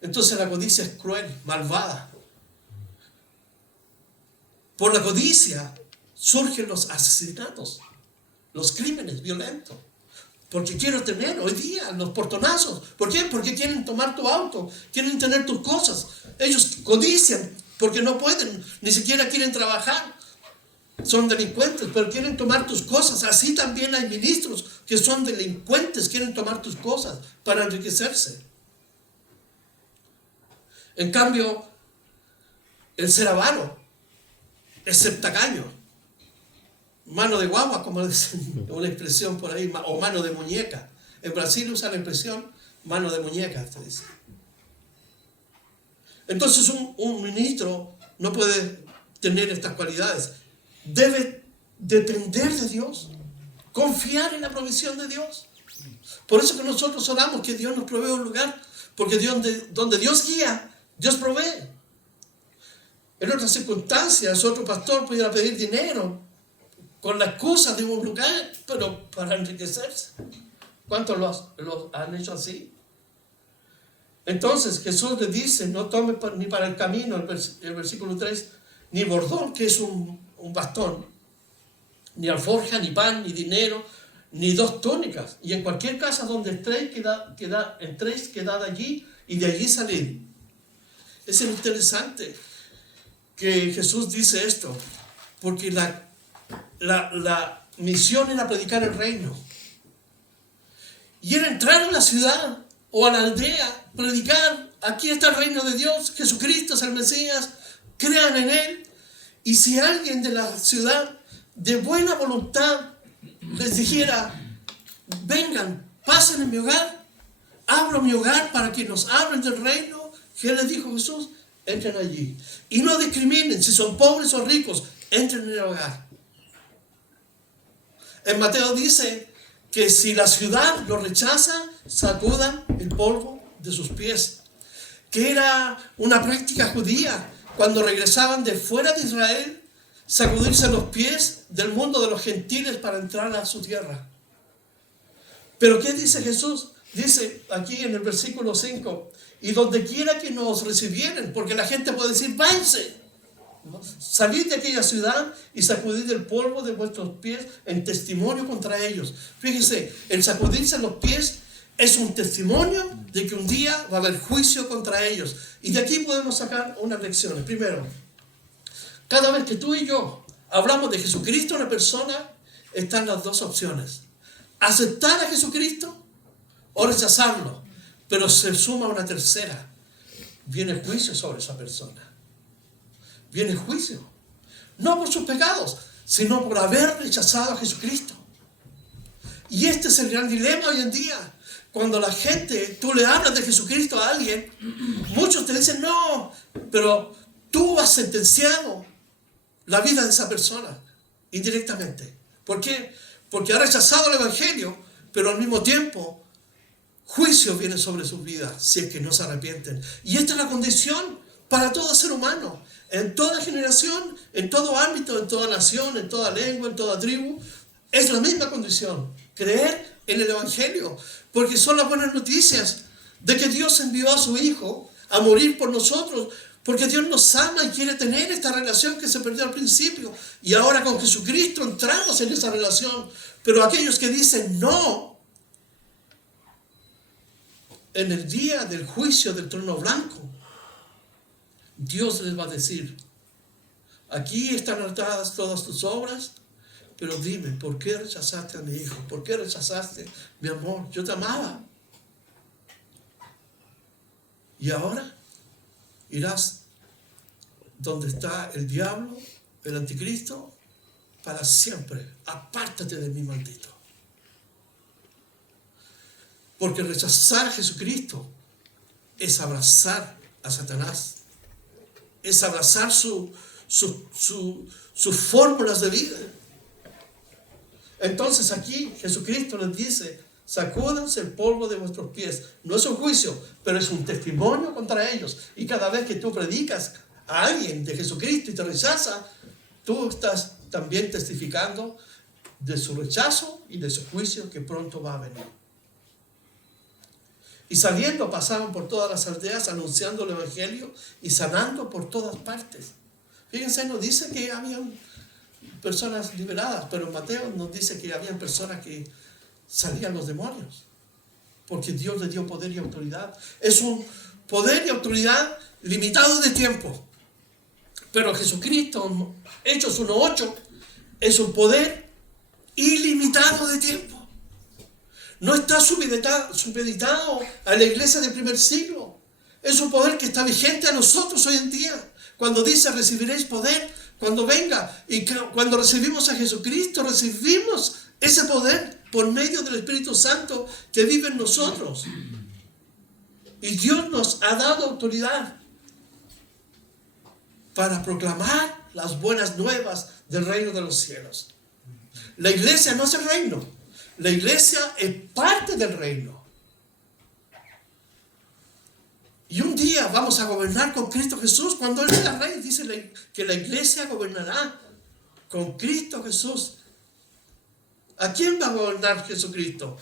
Entonces la codicia es cruel, malvada. Por la codicia surgen los asesinatos, los crímenes violentos. Porque quiero tener hoy día los portonazos. ¿Por qué? Porque quieren tomar tu auto, quieren tener tus cosas. Ellos codician porque no pueden, ni siquiera quieren trabajar. Son delincuentes, pero quieren tomar tus cosas. Así también hay ministros que son delincuentes, quieren tomar tus cosas para enriquecerse. En cambio, el ser avaro es ser tacaño. Mano de guagua, como dicen, una expresión por ahí, o mano de muñeca. En Brasil usan la expresión mano de muñeca, se dice. Entonces un ministro no puede tener estas cualidades. Debe depender de Dios, confiar en la provisión de Dios. Por eso que nosotros oramos que Dios nos provee un lugar, porque donde Dios guía, Dios provee. En otras circunstancias, otro pastor pudiera pedir dinero con la excusa de un lugar, pero para enriquecerse. ¿Cuántos los han hecho así? Entonces Jesús le dice, no tome ni para el camino, el versículo 3, ni bordón, que es un bastón, ni alforja, ni pan, ni dinero, ni 2 túnicas. Y en cualquier casa donde entréis, quedad allí, y de allí salid. Es interesante que Jesús dice esto, porque la misión era predicar el reino. Y era entrar a la ciudad o a la aldea, predicar, aquí está el reino de Dios, Jesucristo es el Mesías, crean en Él. Y si alguien de la ciudad de buena voluntad les dijera, vengan, pasen en mi hogar, abro mi hogar para que nos hablen del reino, ¿qué les dijo Jesús? Entren allí. Y no discriminen si son pobres o ricos, entren en el hogar. En Mateo dice que si la ciudad lo rechaza, sacudan el polvo de sus pies. Que era una práctica judía cuando regresaban de fuera de Israel, sacudirse los pies del mundo de los gentiles para entrar a su tierra. Pero ¿qué dice Jesús? Dice aquí en el versículo 5, y donde quiera que nos recibieren, porque la gente puede decir, váyanse, salid de aquella ciudad y sacudid el polvo de vuestros pies en testimonio contra ellos. Fíjense, el sacudirse los pies es un testimonio de que un día va a haber juicio contra ellos. Y de aquí podemos sacar unas lecciones. Primero, cada vez que tú y yo hablamos de Jesucristo, una persona, están las 2 opciones. Aceptar a Jesucristo o rechazarlo. Pero se suma una tercera. Viene juicio sobre esa persona. Viene juicio. No por sus pecados, sino por haber rechazado a Jesucristo. Y este es el gran dilema hoy en día. Cuando la gente, tú le hablas de Jesucristo a alguien, muchos te dicen, no, pero tú has sentenciado la vida de esa persona indirectamente. ¿Por qué? Porque ha rechazado el Evangelio, pero al mismo tiempo juicio viene sobre sus vidas si es que no se arrepienten. Y esta es la condición para todo ser humano, en toda generación, en todo ámbito, en toda nación, en toda lengua, en toda tribu. Es la misma condición, creer en el Evangelio, porque son las buenas noticias de que Dios envió a su Hijo a morir por nosotros, porque Dios nos ama y quiere tener esta relación que se perdió al principio. Y ahora con Jesucristo entramos en esa relación. Pero aquellos que dicen no, en el día del juicio del trono blanco, Dios les va a decir: aquí están anotadas todas tus obras, pero dime, ¿por qué rechazaste a mi Hijo? ¿Por qué rechazaste mi amor? Yo te amaba. Y ahora irás donde está el diablo, el anticristo, para siempre. Apártate de mí, maldito. Porque rechazar a Jesucristo es abrazar a Satanás. Es abrazar sus fórmulas de vida. Entonces aquí Jesucristo les dice: sacúdanse el polvo de vuestros pies. No es un juicio, pero es un testimonio contra ellos. Y cada vez que tú predicas a alguien de Jesucristo y te rechaza, tú estás también testificando de su rechazo y de su juicio que pronto va a venir. Y saliendo pasaban por todas las aldeas anunciando el evangelio y sanando por todas partes. Fíjense, nos dice que habían personas liberadas, pero en Mateo nos dice que habían personas que salían los demonios, porque Dios les dio poder y autoridad. Es un poder y autoridad limitado de tiempo, pero Jesucristo, Hechos 1:8, es un poder ilimitado de tiempo. No está supeditado a la iglesia del primer siglo. Es un poder que está vigente a nosotros hoy en día. Cuando dice: recibiréis poder cuando venga. Y cuando recibimos a Jesucristo, recibimos ese poder por medio del Espíritu Santo que vive en nosotros. Y Dios nos ha dado autoridad para proclamar las buenas nuevas del reino de los cielos. La iglesia no es el reino. La iglesia es parte del reino. Y un día vamos a gobernar con Cristo Jesús. Cuando Él sea rey, dice que la iglesia gobernará con Cristo Jesús. ¿A quién va a gobernar Jesucristo?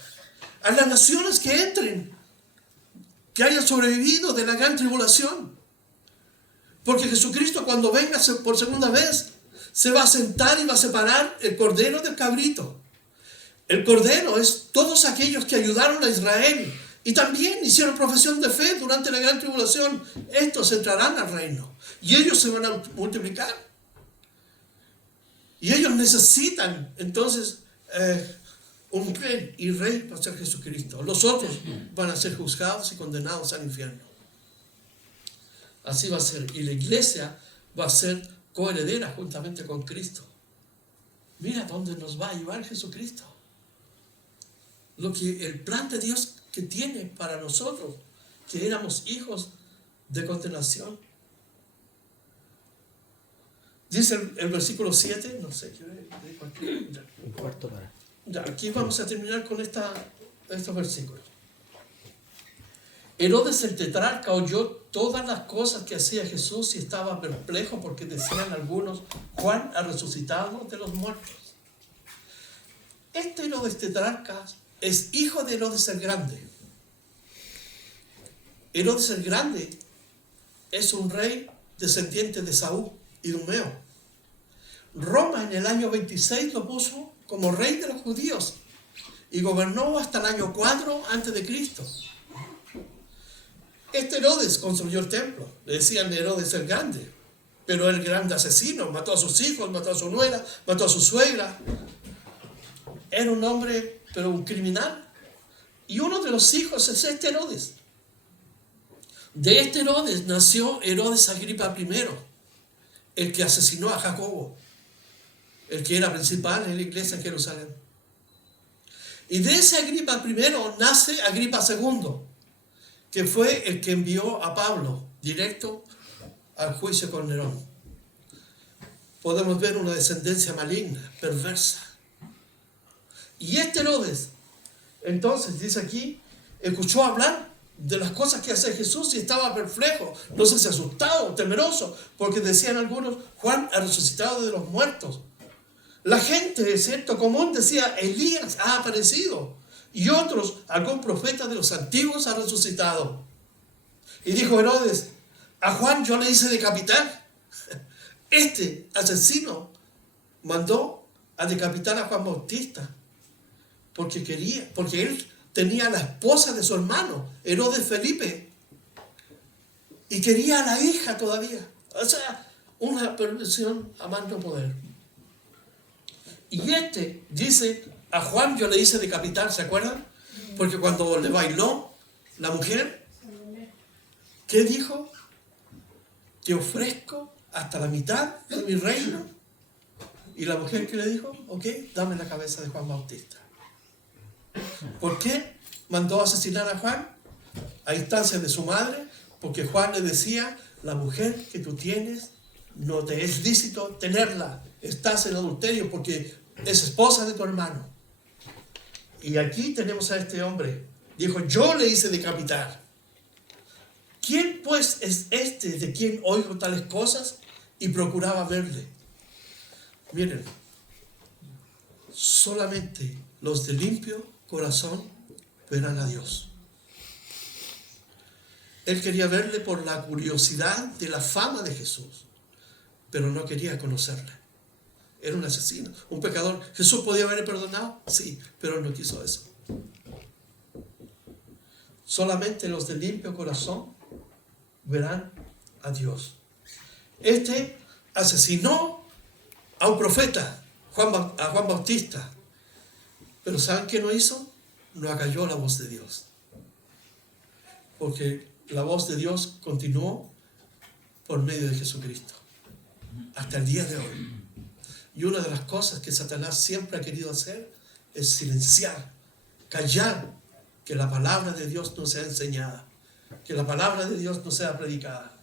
A las naciones que entren, que hayan sobrevivido de la gran tribulación. Porque Jesucristo, cuando venga por segunda vez, se va a sentar y va a separar el cordero del cabrito. El cordero es todos aquellos que ayudaron a Israel y también hicieron profesión de fe durante la gran tribulación. Estos entrarán al reino y ellos se van a multiplicar. Y ellos necesitan entonces un rey, y rey va a ser Jesucristo. Los otros van a ser juzgados y condenados al infierno. Así va a ser. Y la iglesia va a ser coheredera juntamente con Cristo. Mira dónde nos va a llevar Jesucristo. El plan de Dios que tiene para nosotros, que éramos hijos de condenación. Dice el versículo 7, no sé, un cuarto para. Ya, aquí vamos a terminar con estos versículos. Herodes el tetrarca oyó todas las cosas que hacía Jesús y estaba perplejo porque decían algunos: Juan ha resucitado de los muertos. Este Herodes tetrarca es hijo de Herodes el Grande. Herodes el Grande es un rey descendiente de Saúl y Idumeo. Roma en el año 26 lo puso como rey de los judíos y gobernó hasta el año 4 a.C. Este Herodes construyó el templo. Le decían Herodes el Grande, pero el grande asesino. Mató a sus hijos, mató a su nuera, mató a su suegra. Era un hombre, pero un criminal. Y uno de los hijos es este Herodes. De este Herodes nació Herodes Agripa I, el que asesinó a Jacobo, el que era principal en la iglesia en Jerusalén. Y de ese Agripa I nace Agripa II, que fue el que envió a Pablo directo al juicio con Nerón. Podemos ver una descendencia maligna, perversa. Y este Herodes, entonces, dice aquí, escuchó hablar de las cosas que hacía Jesús y estaba perplejo, no sé si asustado, temeroso, porque decían algunos: Juan ha resucitado de los muertos. La gente, ¿cierto?, común decía: Elías ha aparecido. y otros, algún profeta de los antiguos ha resucitado. Y dijo Herodes, a Juan yo le hice decapitar. Este asesino mandó a decapitar a Juan Bautista porque él tenía a la esposa de su hermano, Herodes Felipe, y quería a la hija todavía. O sea, una perversión a más no poder. Y este dice, a Juan yo le hice decapitar, ¿se acuerdan? Porque cuando le bailó la mujer, ¿qué dijo? Te ofrezco hasta la mitad de mi reino. Y la mujer, ¿qué le dijo? Ok, dame la cabeza de Juan Bautista. ¿Por qué mandó asesinar a Juan? A instancias de su madre, porque Juan le decía, la mujer que tú tienes, no te es lícito tenerla, estás en adulterio porque es esposa de tu hermano. Y aquí tenemos a este hombre, dijo, yo le hice decapitar. ¿Quién pues es este de quien oigo tales cosas y procuraba verle? Miren, solamente los de limpio corazón verán a Dios. Él quería verle por la curiosidad de la fama de Jesús, pero no quería conocerle. Era un asesino, un pecador. ¿Jesús podía haberle perdonado? Sí, pero no quiso eso. Solamente los de limpio corazón verán a Dios. Este asesinó a un profeta, a Juan Bautista. Pero ¿saben qué no hizo? No acalló la voz de Dios. Porque la voz de Dios continuó por medio de Jesucristo. Hasta el día de hoy. Y una de las cosas que Satanás siempre ha querido hacer es silenciar, callar, que la palabra de Dios no sea enseñada, que la palabra de Dios no sea predicada.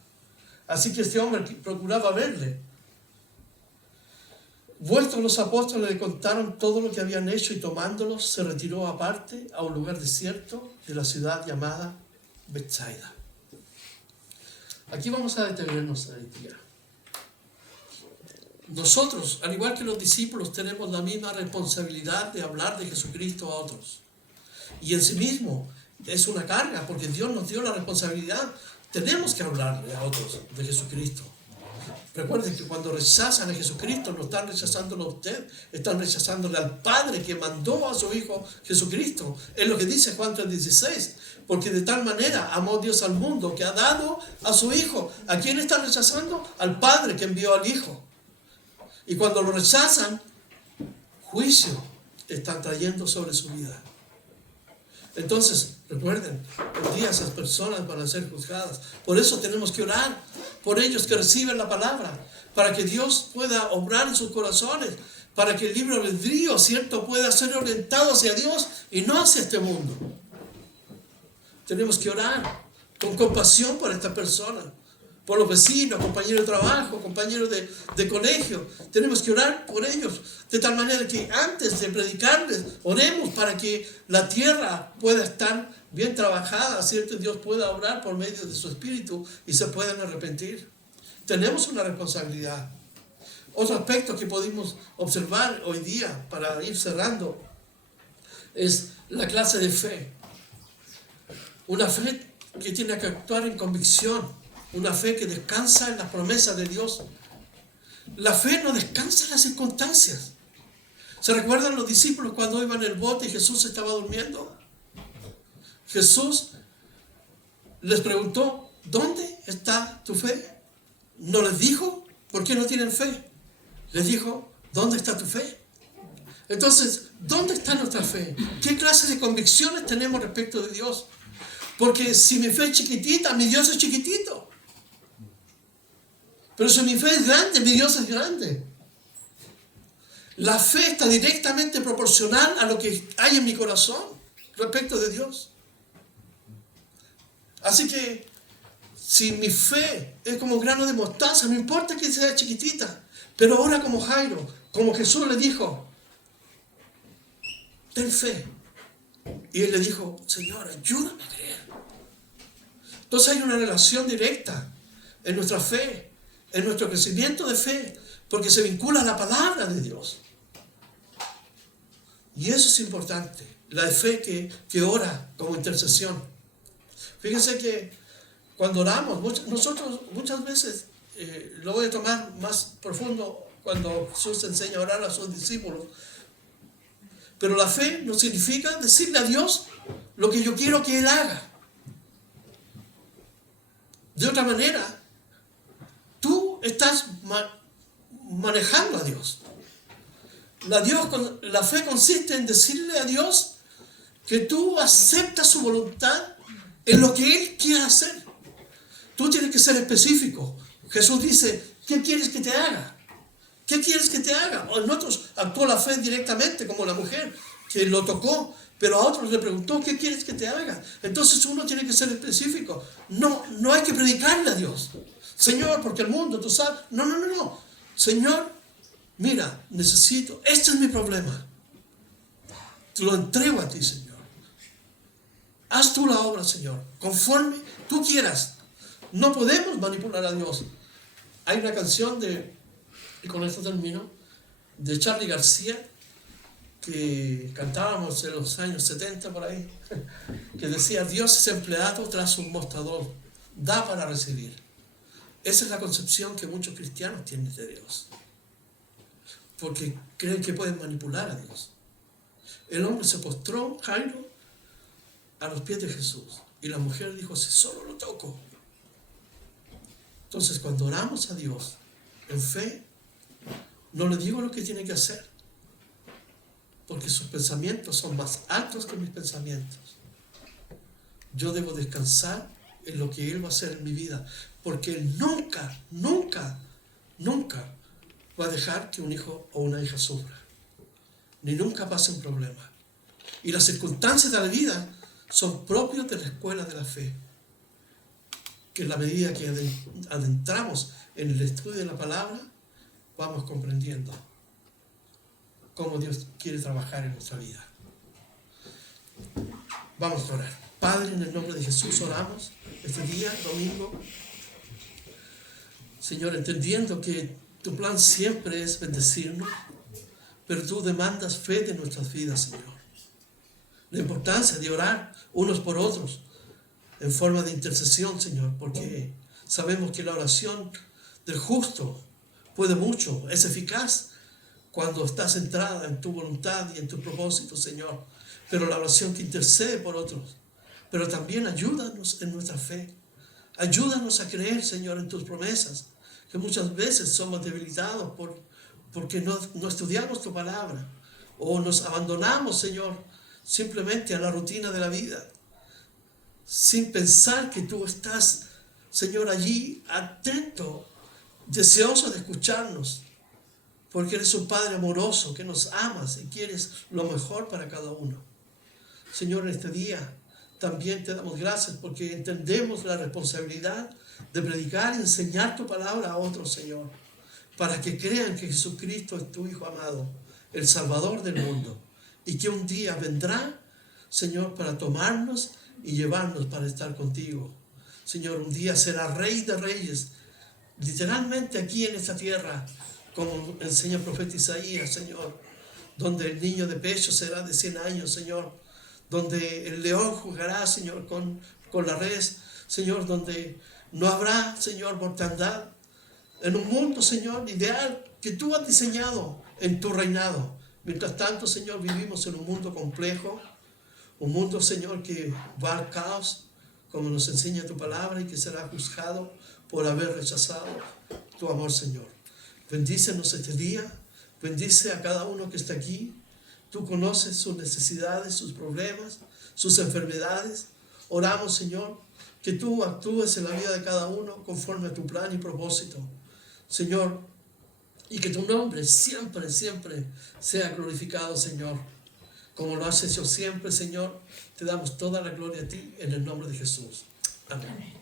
Así que este hombre procuraba verle. Vueltos los apóstoles le contaron todo lo que habían hecho y tomándolos se retiró aparte a un lugar desierto de la ciudad llamada Betsaida. Aquí vamos a detenernos hoy día. Nosotros, al igual que los discípulos, tenemos la misma responsabilidad de hablar de Jesucristo a otros. Y en sí mismo es una carga, porque Dios nos dio la responsabilidad. Tenemos que hablarle a otros de Jesucristo. Recuerden que cuando rechazan a Jesucristo, no están rechazándolo a usted, están rechazándole al Padre que mandó a su Hijo Jesucristo. Es lo que dice Juan 3:16. Porque de tal manera amó Dios al mundo que ha dado a su Hijo. ¿A quién están rechazando? Al Padre que envió al Hijo. Y cuando lo rechazan, juicio están trayendo sobre su vida. Entonces, recuerden, un día esas personas van a ser juzgadas. Por eso tenemos que orar por ellos que reciben la palabra, para que Dios pueda obrar en sus corazones, para que el libre albedrío, ¿cierto?, pueda ser orientado hacia Dios y no hacia este mundo. Tenemos que orar con compasión por estas personas, por los vecinos, compañeros de trabajo, compañeros de colegio. Tenemos que orar por ellos, de tal manera que antes de predicarles, oremos para que la tierra pueda estar bien trabajada, ¿cierto? Dios pueda obrar por medio de su Espíritu y se puedan arrepentir. Tenemos una responsabilidad. Otro aspecto que podemos observar hoy día, para ir cerrando, es la clase de fe. Una fe que tiene que actuar en convicción. Una fe que descansa en las promesas de Dios. La fe no descansa en las circunstancias. ¿Se recuerdan los discípulos cuando iban en el bote y Jesús estaba durmiendo? Jesús les preguntó, ¿dónde está tu fe? No les dijo, ¿por qué no tienen fe? Les dijo, ¿dónde está tu fe? Entonces, ¿dónde está nuestra fe? ¿Qué clase de convicciones tenemos respecto de Dios? Porque si mi fe es chiquitita, mi Dios es chiquitito. Pero si mi fe es grande, mi Dios es grande. La fe está directamente proporcional a lo que hay en mi corazón respecto de Dios. Así que si mi fe es como un grano de mostaza, no importa que sea chiquitita, pero ahora como Jairo, como Jesús le dijo, ten fe. Y él le dijo, Señor, ayúdame a creer. Entonces hay una relación directa en nuestra fe, en nuestro crecimiento de fe, porque se vincula a la palabra de Dios. Y eso es importante. La fe que ora como intercesión. Fíjense que cuando oramos, nosotros muchas veces, lo voy a tomar más profundo cuando Jesús enseña a orar a sus discípulos. Pero la fe no significa decirle a Dios lo que yo quiero que Él haga. De otra manera, tú estás manejando a Dios. La fe consiste en decirle a Dios que tú aceptas su voluntad en lo que Él quiera hacer. Tú tienes que ser específico. Jesús dice, ¿qué quieres que te haga? ¿Qué quieres que te haga? O en otros actuó la fe directamente, como la mujer que lo tocó, pero a otros le preguntó, ¿qué quieres que te haga? Entonces uno tiene que ser específico. No hay que predicarle a Dios. Señor, porque el mundo, tú sabes. No. Señor, mira, necesito, este es mi problema. Te lo entrego a ti, Señor. Haz tú la obra, Señor, conforme tú quieras. No podemos manipular a Dios. Hay una canción y con esto termino, de Charly García, que cantábamos en los años 70 por ahí, que decía, Dios es empleado tras un mostrador, da para recibir. Esa es la concepción que muchos cristianos tienen de Dios, porque creen que pueden manipular a Dios. El hombre se postró, Jairo, a los pies de Jesús, y la mujer dijo, si solo lo toco. Entonces, cuando oramos a Dios en fe, no le digo lo que tiene que hacer, porque sus pensamientos son más altos que mis pensamientos. Yo debo descansar en lo que Él va a hacer en mi vida, porque Él nunca va a dejar que un hijo o una hija sufra, ni nunca pase un problema. Y las circunstancias de la vida son propios de la escuela de la fe, que en la medida que adentramos en el estudio de la palabra, vamos comprendiendo cómo Dios quiere trabajar en nuestra vida. Vamos a orar. Padre, en el nombre de Jesús oramos este día, domingo. Señor, entendiendo que tu plan siempre es bendecirnos, pero tú demandas fe de nuestras vidas, Señor. La importancia de orar unos por otros en forma de intercesión, Señor, porque sabemos que la oración del justo puede mucho, es eficaz cuando está centrada en tu voluntad y en tu propósito, Señor. Pero la oración que intercede por otros, pero también ayúdanos en nuestra fe. Ayúdanos a creer, Señor, en tus promesas, que muchas veces somos debilitados porque no estudiamos tu palabra, o nos abandonamos, Señor, simplemente a la rutina de la vida, sin pensar que tú estás, Señor, allí atento, deseoso de escucharnos, porque eres un Padre amoroso que nos amas y quieres lo mejor para cada uno. Señor, en este día también te damos gracias porque entendemos la responsabilidad de predicar y enseñar tu palabra a otros, Señor, para que crean que Jesucristo es tu Hijo amado, el Salvador del mundo, y que un día vendrá, Señor, para tomarnos y llevarnos para estar contigo. Señor, un día será Rey de Reyes, literalmente aquí en esta tierra, como enseña el profeta Isaías, Señor, donde el niño de pecho será de 100 años, Señor, donde el león jugará, Señor, con la res, Señor, donde no habrá, Señor, mortandad, en un mundo, Señor, ideal que tú has diseñado en tu reinado. Mientras tanto, Señor, vivimos en un mundo complejo, un mundo, Señor, que va al caos, como nos enseña tu palabra, y que será juzgado por haber rechazado tu amor, Señor. Bendícenos este día, bendice a cada uno que está aquí. Tú conoces sus necesidades, sus problemas, sus enfermedades. Oramos, Señor, que tú actúes en la vida de cada uno conforme a tu plan y propósito, Señor, y que tu nombre siempre sea glorificado, Señor, como lo has hecho siempre, Señor. Te damos toda la gloria a ti en el nombre de Jesús. Amén.